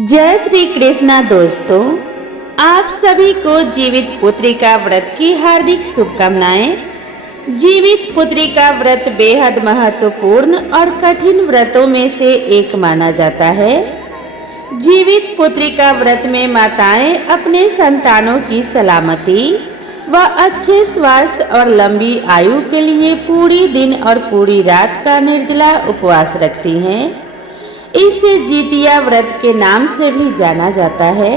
जय श्री कृष्णा दोस्तों, आप सभी को जीवित पुत्रिका व्रत की हार्दिक शुभकामनाएं। जीवित पुत्रिका व्रत बेहद महत्वपूर्ण और कठिन व्रतों में से एक माना जाता है। जीवित पुत्रिका व्रत में माताएं अपने संतानों की सलामती व अच्छे स्वास्थ्य और लंबी आयु के लिए पूरी दिन और पूरी रात का निर्जला उपवास रखती हैं। इसे जितिया व्रत के नाम से भी जाना जाता है।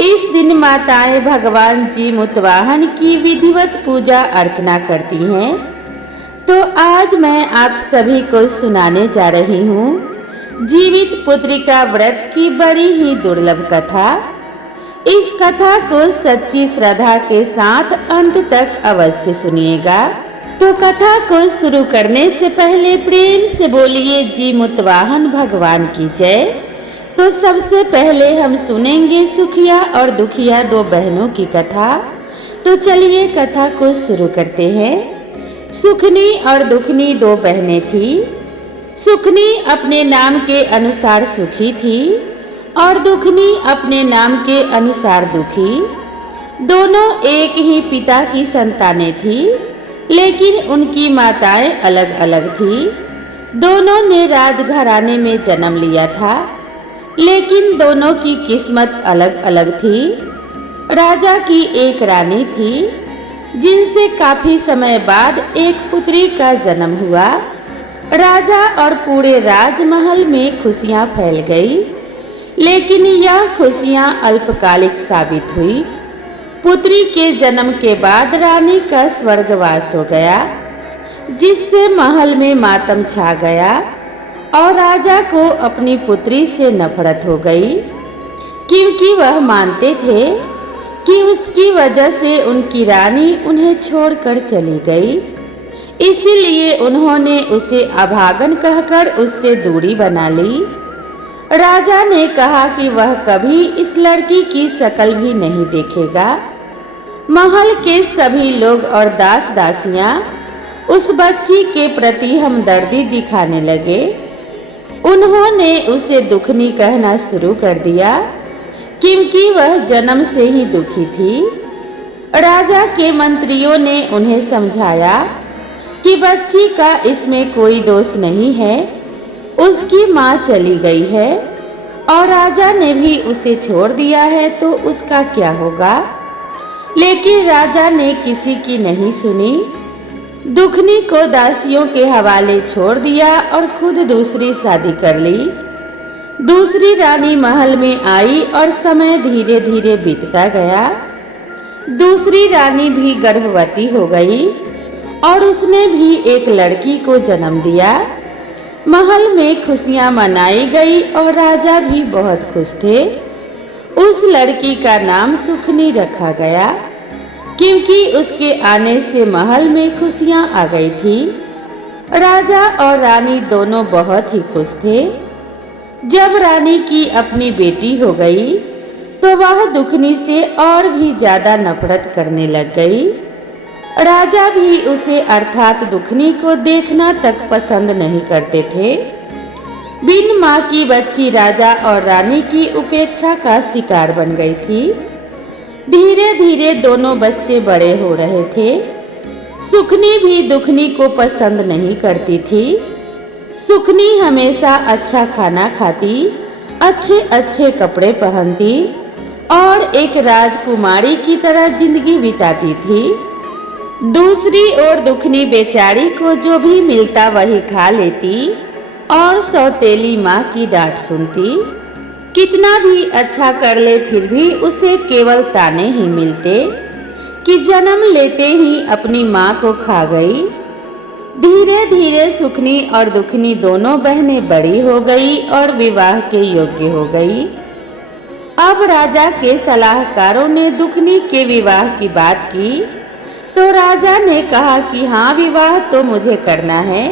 इस दिन माताएं भगवान जी मुतवाहन की विधिवत पूजा अर्चना करती हैं। तो आज मैं आप सभी को सुनाने जा रही हूँ जीवित पुत्रिका व्रत की बड़ी ही दुर्लभ कथा। इस कथा को सच्ची श्रद्धा के साथ अंत तक अवश्य सुनिएगा। तो कथा को शुरू करने से पहले प्रेम से बोलिए जी मुतवाहन भगवान की जय। तो सबसे पहले हम सुनेंगे सुखिया और दुखिया दो बहनों की कथा। तो चलिए कथा को शुरू करते हैं। सुखनी और दुखनी दो बहनें थी। सुखनी अपने नाम के अनुसार सुखी थी और दुखनी अपने नाम के अनुसार दुखी। दोनों एक ही पिता की संतानें थी, लेकिन उनकी माताएं अलग अलग थी। दोनों ने राजघराने में जन्म लिया था, लेकिन दोनों की किस्मत अलग अलग थी। राजा की एक रानी थी, जिनसे काफी समय बाद एक पुत्री का जन्म हुआ। राजा और पूरे राजमहल में खुशियां फैल गई, लेकिन यह खुशियां अल्पकालिक साबित हुई। पुत्री के जन्म के बाद रानी का स्वर्गवास हो गया, जिससे महल में मातम छा गया और राजा को अपनी पुत्री से नफरत हो गई, क्योंकि वह मानते थे कि उसकी वजह से उनकी रानी उन्हें छोड़कर चली गई। इसीलिए उन्होंने उसे अभागन कहकर उससे दूरी बना ली। राजा ने कहा कि वह कभी इस लड़की की शक्ल भी नहीं देखेगा। महल के सभी लोग और दास दासियां उस बच्ची के प्रति हमदर्दी दिखाने लगे। उन्होंने उसे दुखनी कहना शुरू कर दिया, क्योंकि वह जन्म से ही दुखी थी। राजा के मंत्रियों ने उन्हें समझाया कि बच्ची का इसमें कोई दोष नहीं है, उसकी माँ चली गई है और राजा ने भी उसे छोड़ दिया है, तो उसका क्या होगा। लेकिन राजा ने किसी की नहीं सुनी। दुखनी को दासियों के हवाले छोड़ दिया और खुद दूसरी शादी कर ली। दूसरी रानी महल में आई और समय धीरे धीरे बीतता गया। दूसरी रानी भी गर्भवती हो गई और उसने भी एक लड़की को जन्म दिया। महल में खुशियां मनाई गई और राजा भी बहुत खुश थे। उस लड़की का नाम सुखनी रखा गया, क्योंकि उसके आने से महल में खुशियां आ गई थी। राजा और रानी दोनों बहुत ही खुश थे। जब रानी की अपनी बेटी हो गई, तो वह दुखनी से और भी ज्यादा नफरत करने लग गई। राजा भी उसे अर्थात दुखनी को देखना तक पसंद नहीं करते थे। बिन माँ की बच्ची राजा और रानी की उपेक्षा का शिकार बन गई थी। धीरे धीरे दोनों बच्चे बड़े हो रहे थे। सुखनी भी दुखनी को पसंद नहीं करती थी। सुखनी हमेशा अच्छा खाना खाती, अच्छे अच्छे कपड़े पहनती और एक राजकुमारी की तरह जिंदगी बिताती थी। दूसरी ओर दुखनी बेचारी को जो भी मिलता वही खा लेती और सौतेली माँ की डांट सुनती। कितना भी अच्छा कर ले फिर भी उसे केवल ताने ही मिलते कि जन्म लेते ही अपनी माँ को खा गई। धीरे धीरे सुखनी और दुखनी दोनों बहनें बड़ी हो गई और विवाह के योग्य हो गई। अब राजा के सलाहकारों ने दुखनी के विवाह की बात की, तो राजा ने कहा कि हाँ, विवाह तो मुझे करना है।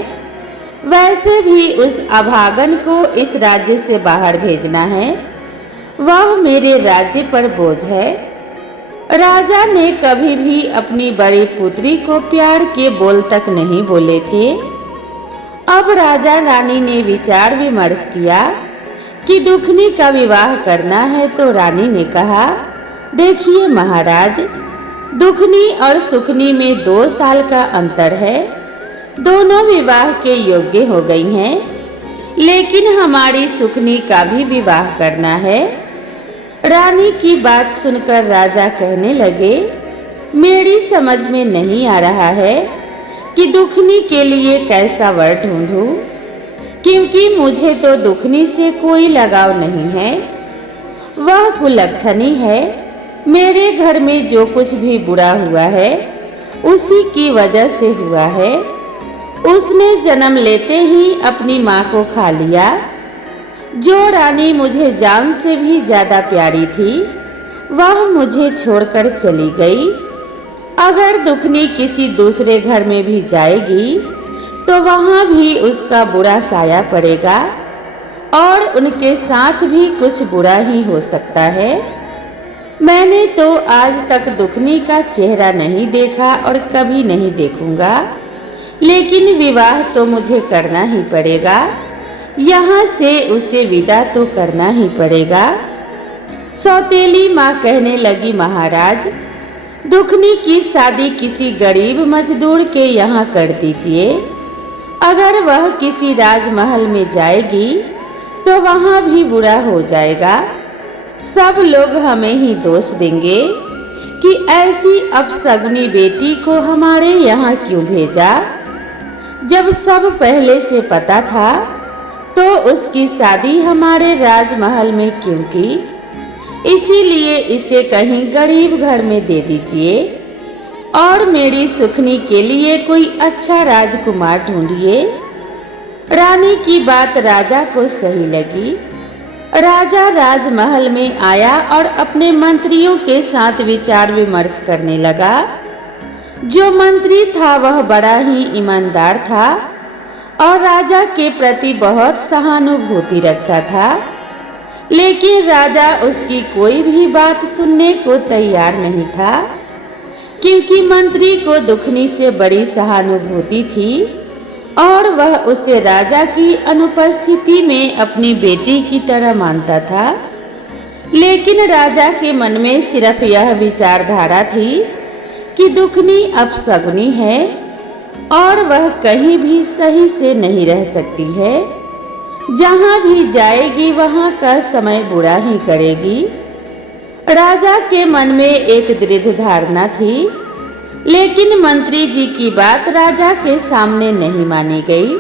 वैसे भी उस अभागन को इस राज्य से बाहर भेजना है, वह मेरे राज्य पर बोझ है। राजा ने कभी भी अपनी बड़ी पुत्री को प्यार के बोल तक नहीं बोले थे। अब राजा रानी ने विचार विमर्श किया कि दुखनी का विवाह करना है तो रानी ने कहा, देखिए महाराज, दुखनी और सुखनी में 2 साल का अंतर है। दोनों विवाह के योग्य हो गई हैं, लेकिन हमारी सुखनी का भी विवाह करना है। रानी की बात सुनकर राजा कहने लगे, मेरी समझ में नहीं आ रहा है कि दुखनी के लिए कैसा वर ढूंढूं, क्योंकि मुझे तो दुखनी से कोई लगाव नहीं है। वह कुलक्षणी है। मेरे घर में जो कुछ भी बुरा हुआ है उसी की वजह से हुआ है। उसने जन्म लेते ही अपनी माँ को खा लिया। जो रानी मुझे जान से भी ज्यादा प्यारी थी वह मुझे छोड़कर चली गई। अगर दुखनी किसी दूसरे घर में भी जाएगी तो वहां भी उसका बुरा साया पड़ेगा और उनके साथ भी कुछ बुरा ही हो सकता है। मैंने तो आज तक दुखनी का चेहरा नहीं देखा और कभी नहीं देखूंगा, लेकिन विवाह तो मुझे करना ही पड़ेगा। यहाँ से उसे विदा तो करना ही पड़ेगा। सौतेली माँ कहने लगी, महाराज, दुखनी की शादी किसी गरीब मजदूर के यहाँ कर दीजिए। अगर वह किसी राजमहल में जाएगी तो वहाँ भी बुरा हो जाएगा। सब लोग हमें ही दोष देंगे कि ऐसी अपशगुनी बेटी को हमारे यहाँ क्यों भेजा। जब सब पहले से पता था तो उसकी शादी हमारे राजमहल में क्यों की। इसीलिए इसे कहीं गरीब घर में दे दीजिए और मेरी सुखनी के लिए कोई अच्छा राजकुमार ढूंढिए। रानी की बात राजा को सही लगी। राजा राजमहल में आया और अपने मंत्रियों के साथ विचार विमर्श करने लगा। जो मंत्री था वह बड़ा ही ईमानदार था और राजा के प्रति बहुत सहानुभूति रखता था, लेकिन राजा उसकी कोई भी बात सुनने को तैयार नहीं था, क्योंकि मंत्री को दुखनी से बड़ी सहानुभूति थी और वह उसे राजा की अनुपस्थिति में अपनी बेटी की तरह मानता था। लेकिन राजा के मन में सिर्फ यह विचारधारा थी कि दुखनी अपशगुनी है और वह कहीं भी सही से नहीं रह सकती है। जहाँ भी जाएगी वहाँ का समय बुरा ही करेगी। राजा के मन में एक दृढ़ धारणा थी, लेकिन मंत्री जी की बात राजा के सामने नहीं मानी गई।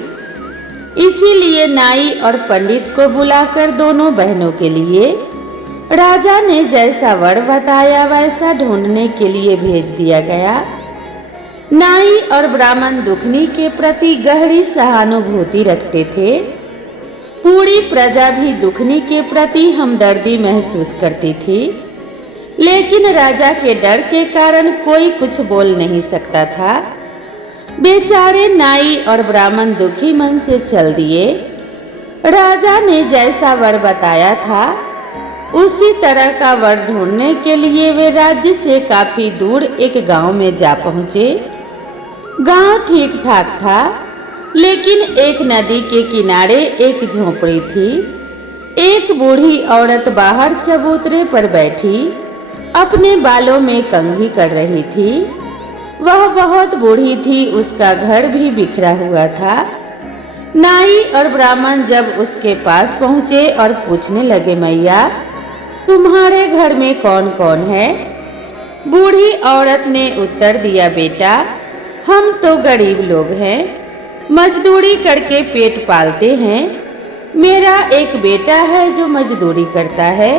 इसीलिए नाई और पंडित को बुलाकर दोनों बहनों के लिए राजा ने जैसा वर बताया वैसा ढूंढने के लिए भेज दिया गया। नाई और ब्राह्मण दुखनी के प्रति गहरी सहानुभूति रखते थे। पूरी प्रजा भी दुखनी के प्रति हमदर्दी महसूस करती थी, लेकिन राजा के डर के कारण कोई कुछ बोल नहीं सकता था। बेचारे नाई और ब्राह्मण दुखी मन से चल दिए। राजा ने जैसा वर बताया था उसी तरह का वर ढूंढने के लिए वे राज्य से काफी दूर एक गांव में जा पहुंचे। गांव ठीक ठाक था, लेकिन एक नदी के किनारे एक झोपड़ी थी। एक बूढ़ी औरत बाहर चबूतरे पर बैठी अपने बालों में कंघी कर रही थी। वह बहुत बूढ़ी थी, उसका घर भी बिखरा हुआ था। नाई और ब्राह्मण जब उसके पास पहुंचे और पूछने लगे, मैया, तुम्हारे घर में कौन कौन है? बूढ़ी औरत ने उत्तर दिया, बेटा, हम तो गरीब लोग हैं, मजदूरी करके पेट पालते हैं। मेरा एक बेटा है जो मजदूरी करता है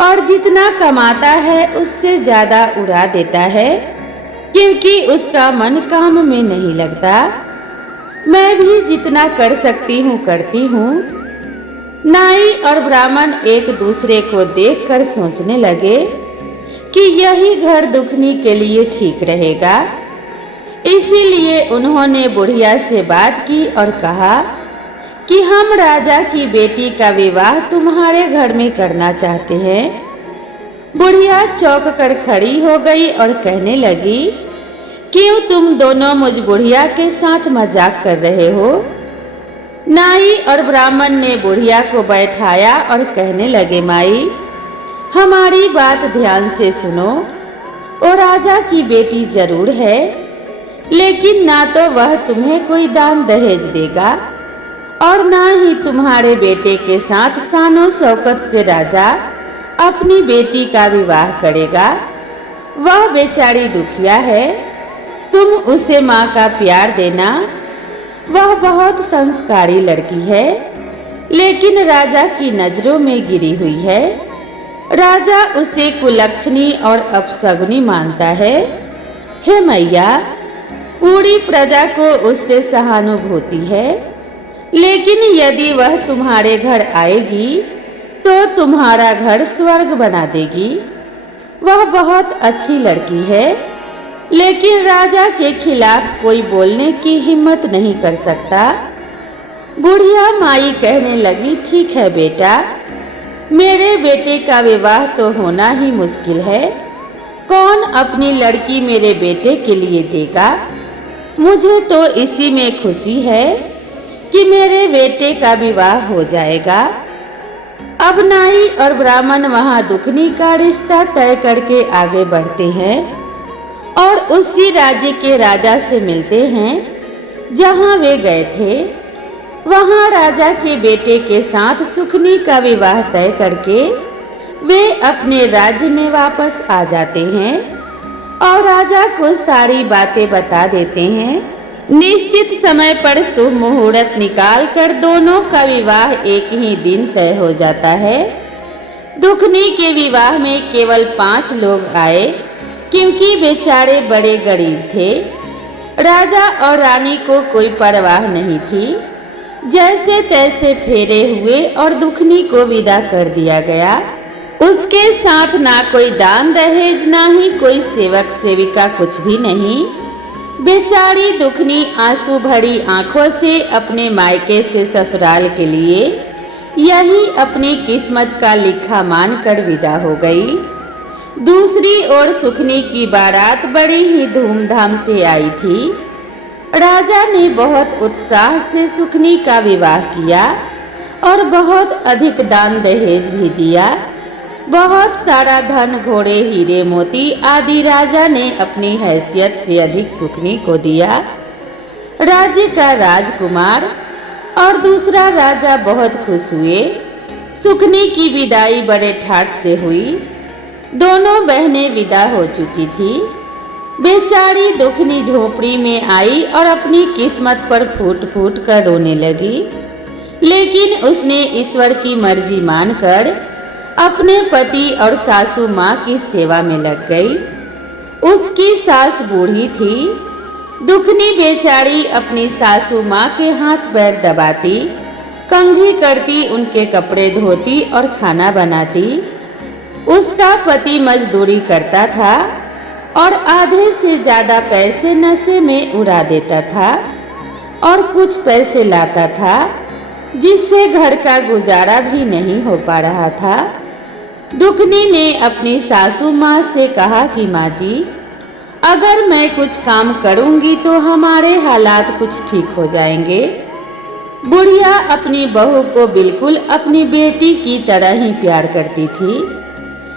और जितना कमाता है उससे ज्यादा उड़ा देता है, क्योंकि उसका मन काम में नहीं लगता। मैं भी जितना कर सकती हूँ करती हूँ। नाई और ब्राह्मण एक दूसरे को देखकर सोचने लगे कि यही घर दुखनी के लिए ठीक रहेगा। इसीलिए उन्होंने बुढ़िया से बात की और कहा कि हम राजा की बेटी का विवाह तुम्हारे घर में करना चाहते हैं। बुढ़िया चौंक कर खड़ी हो गई और कहने लगी, क्यों तुम दोनों मुझ बुढ़िया के साथ मजाक कर रहे हो? नाई और ब्राह्मण ने बुढ़िया को बैठाया और कहने लगे, माई हमारी बात ध्यान से सुनो। वो राजा की बेटी जरूर है, लेकिन ना तो वह तुम्हें कोई दान दहेज देगा और ना ही तुम्हारे बेटे के साथ शानो शौकत से राजा अपनी बेटी का विवाह करेगा। वह बेचारी दुखिया है, तुम उसे माँ का प्यार देना। वह बहुत संस्कारी लड़की है, लेकिन राजा की नजरों में गिरी हुई है। राजा उसे कुलक्षणी और अपशगुनी मानता है। हे मैया, पूरी प्रजा को उससे सहानुभूति है, लेकिन यदि वह तुम्हारे घर आएगी तो तुम्हारा घर स्वर्ग बना देगी। वह बहुत अच्छी लड़की है, लेकिन राजा के खिलाफ कोई बोलने की हिम्मत नहीं कर सकता। बुढ़िया माई कहने लगी, ठीक है बेटा, मेरे बेटे का विवाह तो होना ही मुश्किल है। कौन अपनी लड़की मेरे बेटे के लिए देगा? मुझे तो इसी में खुशी है कि मेरे बेटे का विवाह हो जाएगा। अब नाई और ब्राह्मण वहां दुखनी का रिश्ता तय करके आगे बढ़ते हैं और उसी राज्य के राजा से मिलते हैं जहां वे गए थे। वहां राजा के बेटे के साथ सुखनी का विवाह तय करके वे अपने राज्य में वापस आ जाते हैं और राजा को सारी बातें बता देते हैं। निश्चित समय पर शुभ मुहूर्त निकालकर दोनों का विवाह एक ही दिन तय हो जाता है। दुखनी के विवाह में केवल 5 लोग आए, क्योंकि बेचारे बड़े गरीब थे। राजा और रानी को कोई परवाह नहीं थी। जैसे तैसे फेरे हुए और दुखनी को विदा कर दिया गया। उसके साथ ना कोई दान दहेज, ना ही कोई सेवक सेविका, कुछ भी नहीं। बेचारी दुखनी आंसू भरी आंखों से अपने मायके से ससुराल के लिए यही अपनी किस्मत का लिखा मानकर विदा हो गई। दूसरी ओर सुखनी की बारात बड़ी ही धूमधाम से आई थी। राजा ने बहुत उत्साह से सुखनी का विवाह किया और बहुत अधिक दान दहेज भी दिया। बहुत सारा धन, घोड़े, हीरे मोती आदि राजा ने अपनी हैसियत से अधिक सुखनी को दिया। राज्य का राजकुमार और दूसरा राजा बहुत खुश हुए। सुखनी की विदाई बड़े ठाठ से हुई। दोनों बहनें विदा हो चुकी थी। बेचारी दुखनी झोपड़ी में आई और अपनी किस्मत पर फूट फूट कर रोने लगी, लेकिन उसने ईश्वर की मर्जी मानकर अपने पति और सासू माँ की सेवा में लग गई। उसकी सास बूढ़ी थी। दुखनी बेचारी अपनी सासू माँ के हाथ पैर दबाती, कंघी करती, उनके कपड़े धोती और खाना बनाती। उसका पति मजदूरी करता था और आधे से ज्यादा पैसे नशे में उड़ा देता था और कुछ पैसे लाता था, जिससे घर का गुजारा भी नहीं हो पा रहा था। दुखनी ने अपनी सासू माँ से कहा कि माँ जी, अगर मैं कुछ काम करूँगी तो हमारे हालात कुछ ठीक हो जाएंगे। बुढ़िया अपनी बहू को बिल्कुल अपनी बेटी की तरह ही प्यार करती थी,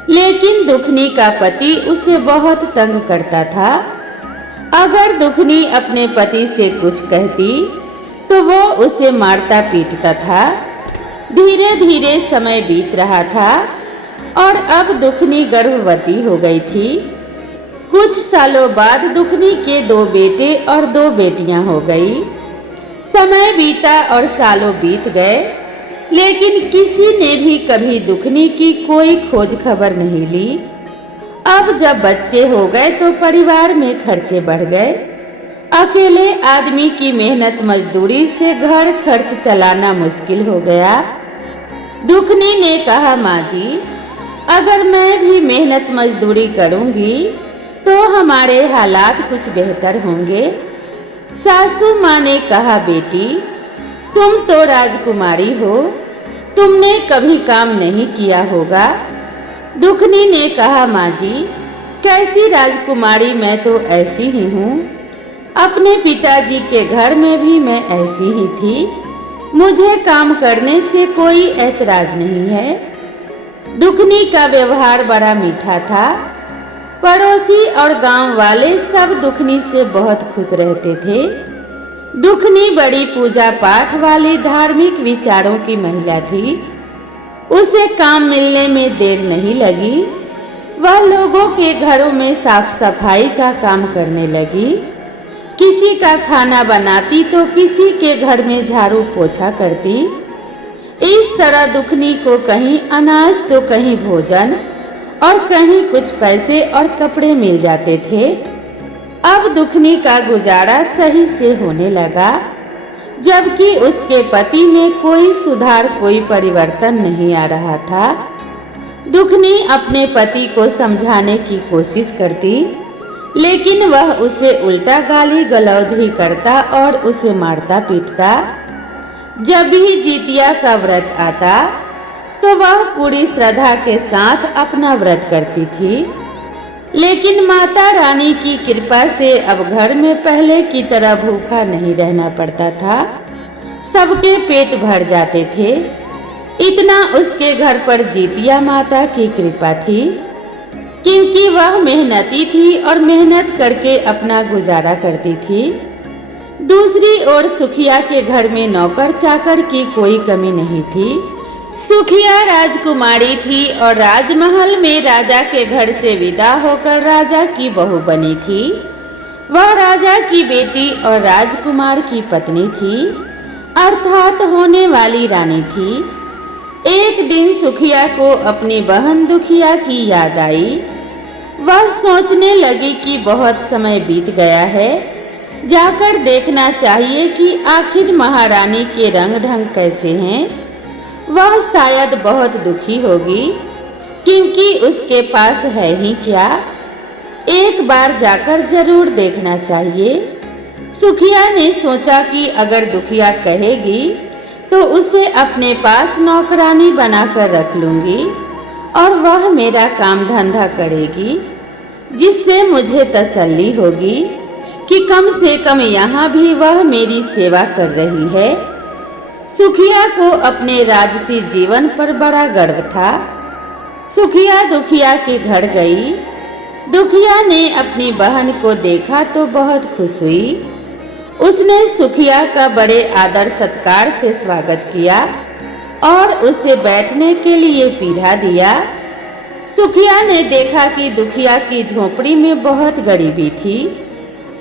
लेकिन दुखनी का पति उसे बहुत तंग करता था। अगर दुखनी अपने पति से कुछ कहती तो वो उसे मारता पीटता था। धीरे धीरे समय बीत रहा था और अब दुखनी गर्भवती हो गई थी। कुछ सालों बाद दुखनी के 2 बेटे और 2 बेटियां हो गई। समय बीता और सालों बीत गए, लेकिन किसी ने भी कभी दुखनी की कोई खोज खबर नहीं ली। अब जब बच्चे हो गए तो परिवार में खर्चे बढ़ गए। अकेले आदमी की मेहनत मजदूरी से घर खर्च चलाना मुश्किल हो गया। दुखनी ने कहा, माँ जी, अगर मैं भी मेहनत मजदूरी करूँगी तो हमारे हालात कुछ बेहतर होंगे। सासू माँ ने कहा, बेटी, तुम तो राजकुमारी हो, तुमने कभी काम नहीं किया होगा। दुखनी ने कहा, माँ जी, कैसी राजकुमारी, मैं तो ऐसी ही हूँ। अपने पिताजी के घर में भी मैं ऐसी ही थी। मुझे काम करने से कोई ऐतराज नहीं है। दुखनी का व्यवहार बड़ा मीठा था। पड़ोसी और गांव वाले सब दुखनी से बहुत खुश रहते थे। दुखनी बड़ी पूजा पाठ वाली धार्मिक विचारों की महिला थी। उसे काम मिलने में देर नहीं लगी। वह लोगों के घरों में साफ सफाई का काम करने लगी। किसी का खाना बनाती तो किसी के घर में झाड़ू पोछा करती। इस तरह दुखनी को कहीं अनाज तो कहीं भोजन और कहीं कुछ पैसे और कपड़े मिल जाते थे। अब दुखनी का गुजारा सही से होने लगा, जबकि उसके पति में कोई सुधार, कोई परिवर्तन नहीं आ रहा था। दुखनी अपने पति को समझाने की कोशिश करती, लेकिन वह उसे उल्टा गाली गलौज ही करता और उसे मारता पीटता। जब भी जितिया का व्रत आता तो वह पूरी श्रद्धा के साथ अपना व्रत करती थी। लेकिन माता रानी की कृपा से अब घर में पहले की तरह भूखा नहीं रहना पड़ता था। सबके पेट भर जाते थे। इतना उसके घर पर जितिया माता की कृपा थी, क्योंकि वह मेहनती थी और मेहनत करके अपना गुजारा करती थी। दूसरी ओर सुखिया के घर में नौकर चाकर की कोई कमी नहीं थी। सुखिया राजकुमारी थी और राजमहल में राजा के घर से विदा होकर राजा की बहू बनी थी। वह राजा की बेटी और राजकुमार की पत्नी थी, अर्थात होने वाली रानी थी। एक दिन सुखिया को अपनी बहन दुखिया की याद आई। वह सोचने लगी कि बहुत समय बीत गया है, जाकर देखना चाहिए कि आखिर महारानी के रंग ढंग कैसे हैं। वह शायद बहुत दुखी होगी, क्योंकि उसके पास है ही क्या। एक बार जाकर जरूर देखना चाहिए। सुखिया ने सोचा कि अगर दुखिया कहेगी तो उसे अपने पास नौकरानी बनाकर रख लूंगी और वह मेरा काम धंधा करेगी, जिससे मुझे तसल्ली होगी कि कम से कम यहाँ भी वह मेरी सेवा कर रही है। सुखिया को अपने राजसी जीवन पर बड़ा गर्व था। सुखिया दुखिया के घर गई। दुखिया ने अपनी बहन को देखा तो बहुत खुश हुई। उसने सुखिया का बड़े आदर सत्कार से स्वागत किया और उसे बैठने के लिए पीढ़ा दिया। सुखिया ने देखा कि दुखिया की झोपड़ी में बहुत गरीबी थी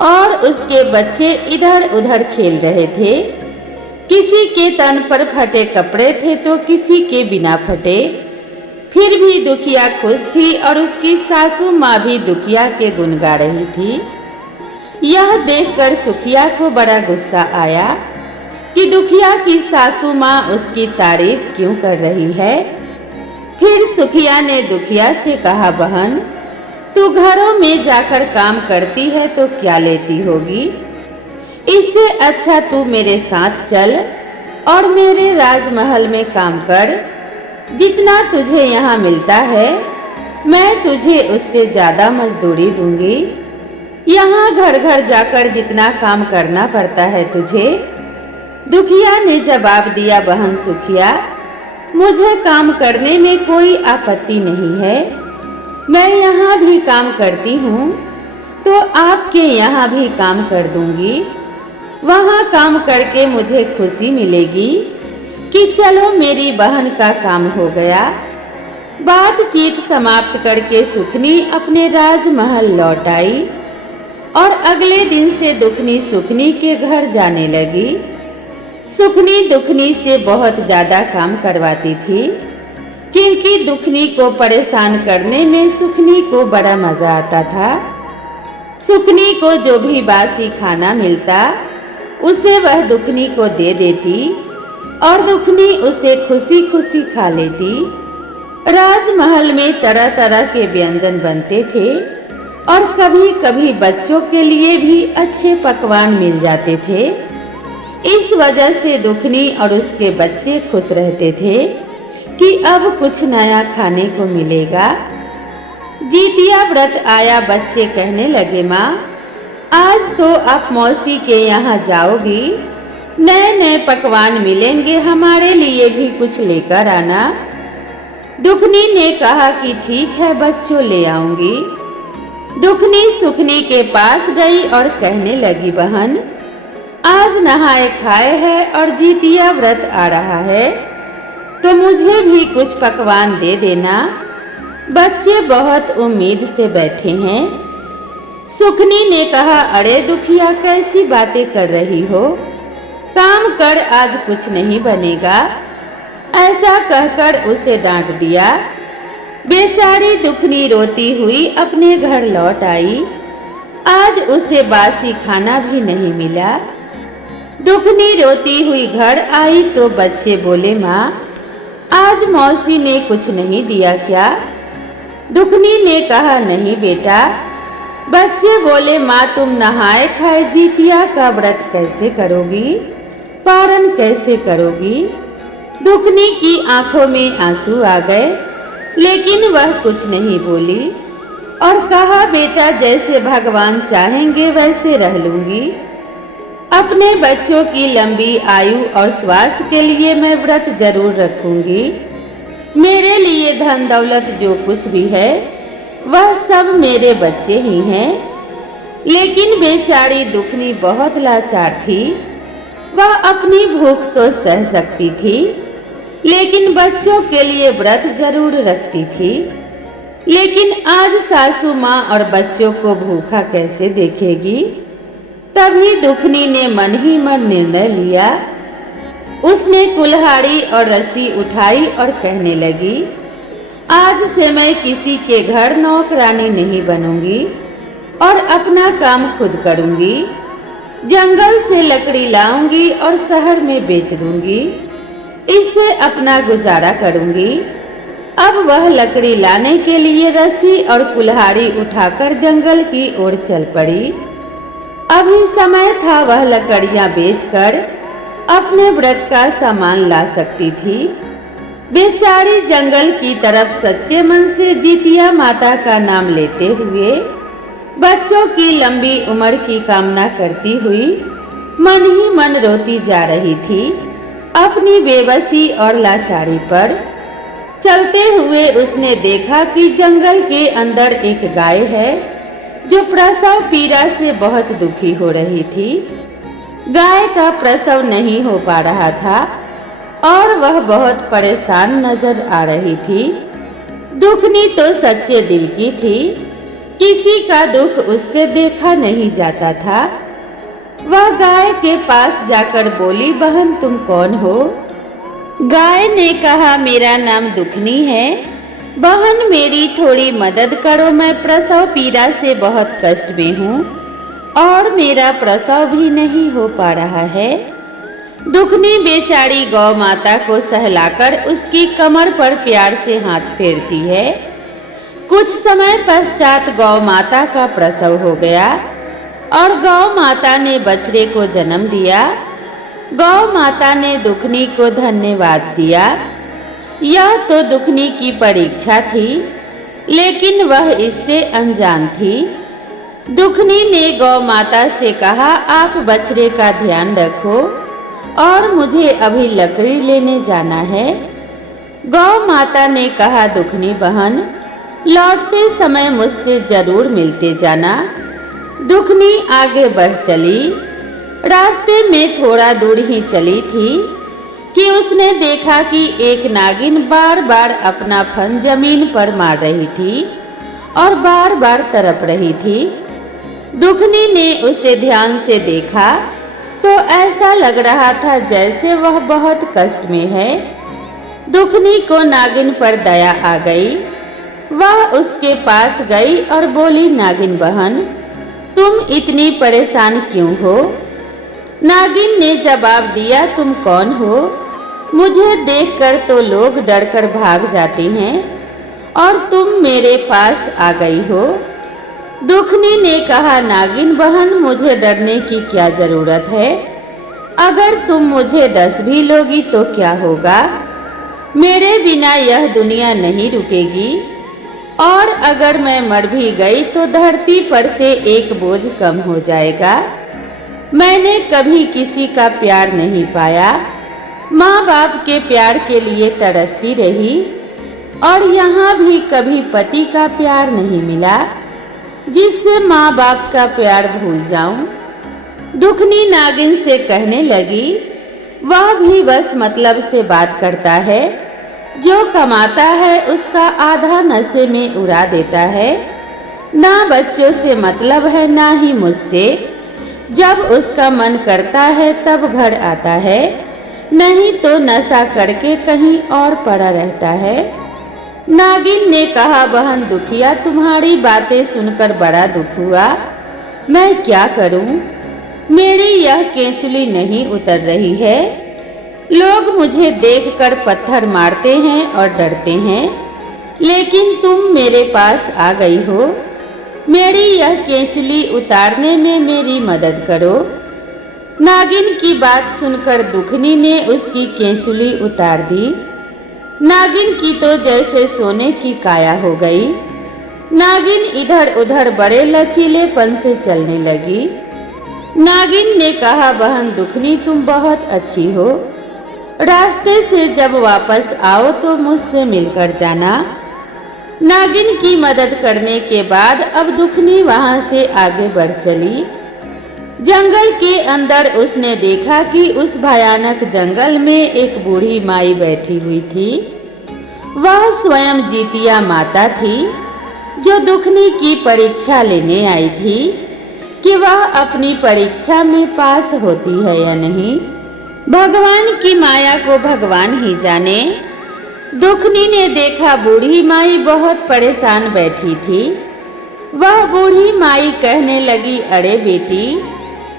और उसके बच्चे इधर उधर खेल रहे थे। किसी के तन पर फटे कपड़े थे तो किसी के बिना फटे। फिर भी दुखिया खुश थी और उसकी सासू माँ भी दुखिया के गुण गा रही थी। यह देखकर सुखिया को बड़ा गुस्सा आया कि दुखिया की सासू माँ उसकी तारीफ क्यों कर रही है। फिर सुखिया ने दुखिया से कहा, बहन, तू घरों में जाकर काम करती है तो क्या लेती होगी? इससे अच्छा तू मेरे साथ चल और मेरे राजमहल में काम कर। जितना तुझे यहाँ मिलता है मैं तुझे उससे ज्यादा मजदूरी दूंगी। यहाँ घर घर जाकर जितना काम करना पड़ता है तुझे। दुखिया ने जवाब दिया, बहन सुखिया, मुझे काम करने में कोई आपत्ति नहीं है। मैं यहाँ भी काम करती हूँ तो आपके यहाँ भी काम कर दूंगी। वहाँ काम करके मुझे खुशी मिलेगी कि चलो मेरी बहन का काम हो गया। बातचीत समाप्त करके सुखनी अपने राजमहल लौट आई और अगले दिन से दुखनी सुखनी के घर जाने लगी। सुखनी दुखनी से बहुत ज्यादा काम करवाती थी, क्योंकि दुखनी को परेशान करने में सुखनी को बड़ा मजा आता था। सुखनी को जो भी बासी खाना मिलता उसे वह दुखनी को दे देती और दुखनी उसे खुशी खुशी खा लेती। राजमहल में तरह तरह के व्यंजन बनते थे और कभी कभी बच्चों के लिए भी अच्छे पकवान मिल जाते थे। इस वजह से दुखनी और उसके बच्चे खुश रहते थे कि अब कुछ नया खाने को मिलेगा। जितिया व्रत आया, बच्चे कहने लगे, माँ, आज तो आप मौसी के यहाँ जाओगी नए नए पकवान मिलेंगे, हमारे लिए भी कुछ लेकर आना। दुखनी ने कहा कि ठीक है बच्चों, ले आऊंगी। दुखनी सुखनी के पास गई और कहने लगी, बहन आज नहाए खाए है और जीतिया व्रत आ रहा है, तो मुझे भी कुछ पकवान दे देना। बच्चे बहुत उम्मीद से बैठे हैं। सुखनी ने कहा, अरे दुखिया कैसी बातें कर रही हो, काम कर, आज कुछ नहीं बनेगा। ऐसा कहकर उसे डांट दिया। बेचारी दुखनी रोती हुई अपने घर लौट आई। आज उसे बासी खाना भी नहीं मिला। दुखनी रोती हुई घर आई तो बच्चे बोले, माँ आज मौसी ने कुछ नहीं दिया क्या? दुखनी ने कहा, नहीं बेटा। बच्चे बोले, माँ तुम नहाए खाए जीतिया का व्रत कैसे करोगी, पारण कैसे करोगी? दुखनी की आंखों में आंसू आ गए, लेकिन वह कुछ नहीं बोली और कहा, बेटा जैसे भगवान चाहेंगे वैसे रह लूंगी। अपने बच्चों की लंबी आयु और स्वास्थ्य के लिए मैं व्रत जरूर रखूंगी। मेरे लिए धन दौलत जो कुछ भी है वह सब मेरे बच्चे ही हैं। लेकिन बेचारी दुखनी बहुत लाचार थी। वह अपनी भूख तो सह सकती थी, लेकिन बच्चों के लिए व्रत जरूर रखती थी। लेकिन आज सासू माँ और बच्चों को भूखा कैसे देखेगी? तभी दुखनी ने मन ही मन निर्णय लिया। उसने कुल्हाड़ी और रस्सी उठाई और कहने लगी, आज से मैं किसी के घर नौकरानी नहीं बनूंगी और अपना काम खुद करूंगी। जंगल से लकड़ी लाऊंगी और शहर में बेच दूंगी। इससे अपना गुजारा करूंगी। अब वह लकड़ी लाने के लिए रस्सी और कुल्हाड़ी उठाकर जंगल की ओर चल पड़ी। अभी समय था वह लकड़ियां बेचकर अपने व्रत का सामान ला सकती थी। बेचारी जंगल की तरफ सच्चे मन से जीतिया माता का नाम लेते हुए बच्चों की लंबी उम्र की कामना करती हुई मन ही मन रोती जा रही थी अपनी बेबसी और लाचारी पर। चलते हुए उसने देखा कि जंगल के अंदर एक गाय है जो प्रसव पीड़ा से बहुत दुखी हो रही थी। गाय का प्रसव नहीं हो पा रहा था और वह बहुत परेशान नजर आ रही थी। दुखनी तो सच्चे दिल की थी, किसी का दुख उससे देखा नहीं जाता था। वह गाय के पास जाकर बोली, बहन तुम कौन हो? गाय ने कहा, मेरा नाम दुखनी है। बहन मेरी थोड़ी मदद करो, मैं प्रसव पीड़ा से बहुत कष्ट में हूँ और मेरा प्रसव भी नहीं हो पा रहा है। दुखनी बेचारी गौ माता को सहलाकर उसकी कमर पर प्यार से हाथ फेरती है। कुछ समय पश्चात गौ माता का प्रसव हो गया और गौ माता ने बछड़े को जन्म दिया। गौ माता ने दुखनी को धन्यवाद दिया। यह तो दुखनी की परीक्षा थी, लेकिन वह इससे अनजान थी। दुखनी ने गौ माता से कहा, आप बछड़े का ध्यान रखो और मुझे अभी लकड़ी लेने जाना है। गौ माता ने कहा, दुखनी बहन लौटते समय मुझसे जरूर मिलते जाना। दुखनी आगे बढ़ चली। रास्ते में थोड़ा दूर ही चली थी कि उसने देखा कि एक नागिन बार बार अपना फन जमीन पर मार रही थी और बार बार तड़प रही थी। दुखनी ने उसे ध्यान से देखा तो ऐसा लग रहा था जैसे वह बहुत कष्ट में है। दुखनी को नागिन पर दया आ गई। वह उसके पास गई और बोली, नागिन बहन तुम इतनी परेशान क्यों हो? नागिन ने जवाब दिया, तुम कौन हो? मुझे देखकर तो लोग डरकर भाग जाते हैं और तुम मेरे पास आ गई हो। दुखनी ने कहा, नागिन बहन मुझे डरने की क्या जरूरत है? अगर तुम मुझे डस भी लोगी तो क्या होगा? मेरे बिना यह दुनिया नहीं रुकेगी और अगर मैं मर भी गई तो धरती पर से एक बोझ कम हो जाएगा। मैंने कभी किसी का प्यार नहीं पाया। माँ बाप के प्यार के लिए तरसती रही और यहाँ भी कभी पति का प्यार नहीं मिला जिससे माँ बाप का प्यार भूल जाऊं। दुखनी नागिन से कहने लगी, वह भी बस मतलब से बात करता है। जो कमाता है उसका आधा नशे में उड़ा देता है। ना बच्चों से मतलब है ना ही मुझसे। जब उसका मन करता है तब घर आता है, नहीं तो नशा करके कहीं और पड़ा रहता है। नागिन ने कहा, बहन दुखिया, तुम्हारी बातें सुनकर बड़ा दुख हुआ। मैं क्या करूं? मेरी यह केंचुली नहीं उतर रही है। लोग मुझे देखकर पत्थर मारते हैं और डरते हैं, लेकिन तुम मेरे पास आ गई हो। मेरी यह केंचुली उतारने में मेरी मदद करो। नागिन की बात सुनकर दुखनी ने उसकी केंचुली उतार दी। नागिन की तो जैसे सोने की काया हो गई। नागिन इधर उधर बड़े लचीलेपन से चलने लगी। नागिन ने कहा, बहन दुखनी, तुम बहुत अच्छी हो। रास्ते से जब वापस आओ तो मुझसे मिलकर जाना। नागिन की मदद करने के बाद अब दुखनी वहां से आगे बढ़ चली। जंगल के अंदर उसने देखा कि उस भयानक जंगल में एक बूढ़ी माई बैठी हुई थी। वह स्वयं जीतिया माता थी, जो दुखनी की परीक्षा लेने आई थी कि वह अपनी परीक्षा में पास होती है या नहीं। भगवान की माया को भगवान ही जाने। दुखनी ने देखा बूढ़ी माई बहुत परेशान बैठी थी। वह बूढ़ी माई कहने लगी, अरे बेटी,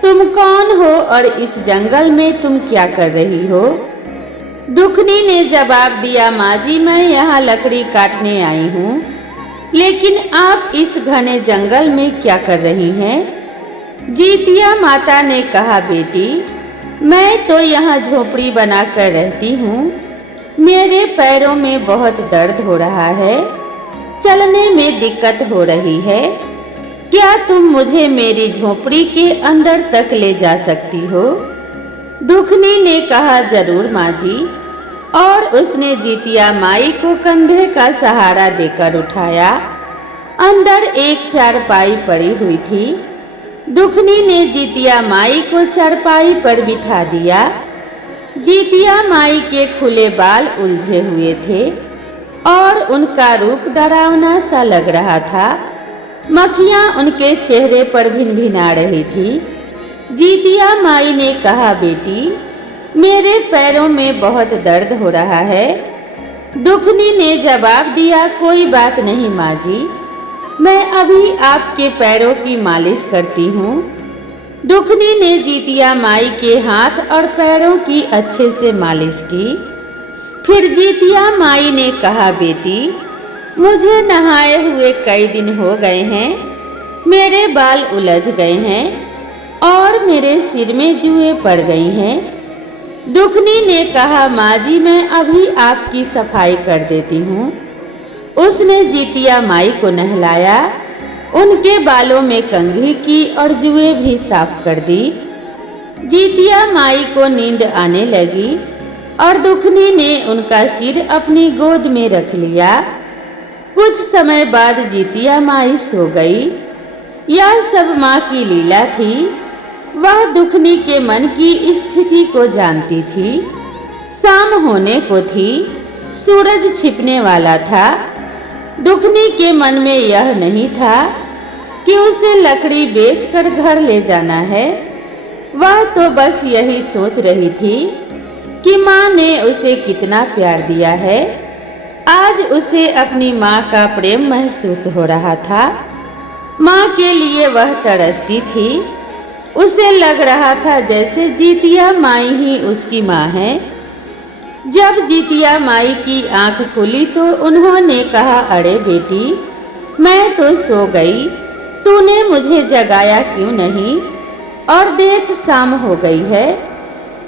तुम कौन हो और इस जंगल में तुम क्या कर रही हो? दुखनी ने जवाब दिया, माँ जी, मैं यहाँ लकड़ी काटने आई हूँ, लेकिन आप इस घने जंगल में क्या कर रही हैं? जीतिया माता ने कहा, बेटी, मैं तो यहाँ झोपड़ी बनाकर रहती हूँ। मेरे पैरों में बहुत दर्द हो रहा है, चलने में दिक्कत हो रही है। क्या तुम मुझे मेरी झोपड़ी के अंदर तक ले जा सकती हो? दुखनी ने कहा, जरूर माँ जी, और उसने जीतिया माई को कंधे का सहारा देकर उठाया। अंदर एक चारपाई पड़ी हुई थी। दुखनी ने जीतिया माई को चारपाई पर बिठा दिया। जीतिया माई के खुले बाल उलझे हुए थे और उनका रूप डरावना सा लग रहा था। मक्खियां उनके चेहरे पर भिनभिना रही थी। जीतिया माई ने कहा, बेटी, मेरे पैरों में बहुत दर्द हो रहा है। दुखनी ने जवाब दिया, कोई बात नहीं माँ जी, मैं अभी आपके पैरों की मालिश करती हूँ। दुखनी ने जीतिया माई के हाथ और पैरों की अच्छे से मालिश की। फिर जीतिया माई ने कहा, बेटी, मुझे नहाए हुए कई दिन हो गए हैं। मेरे बाल उलझ गए हैं और मेरे सिर में जुएं पड़ गई हैं। दुखनी ने कहा, माँ जी, मैं अभी आपकी सफाई कर देती हूँ। उसने जीतिया माई को नहलाया, उनके बालों में कंघी की और जुएं भी साफ कर दी। जीतिया माई को नींद आने लगी और दुखनी ने उनका सिर अपनी गोद में रख लिया। कुछ समय बाद जीतिया माई सो गई। यह सब माँ की लीला थी। वह दुखनी के मन की स्थिति को जानती थी। शाम होने को थी, सूरज छिपने वाला था। दुखनी के मन में यह नहीं था कि उसे लकड़ी बेचकर घर ले जाना है। वह तो बस यही सोच रही थी कि माँ ने उसे कितना प्यार दिया है। आज उसे अपनी माँ का प्रेम महसूस हो रहा था। माँ के लिए वह तरसती थी। उसे लग रहा था जैसे जीतिया माई ही उसकी माँ है। जब जीतिया माई की आंख खुली तो उन्होंने कहा, अरे बेटी, मैं तो सो गई, तूने मुझे जगाया क्यों नहीं? और देख, शाम हो गई है,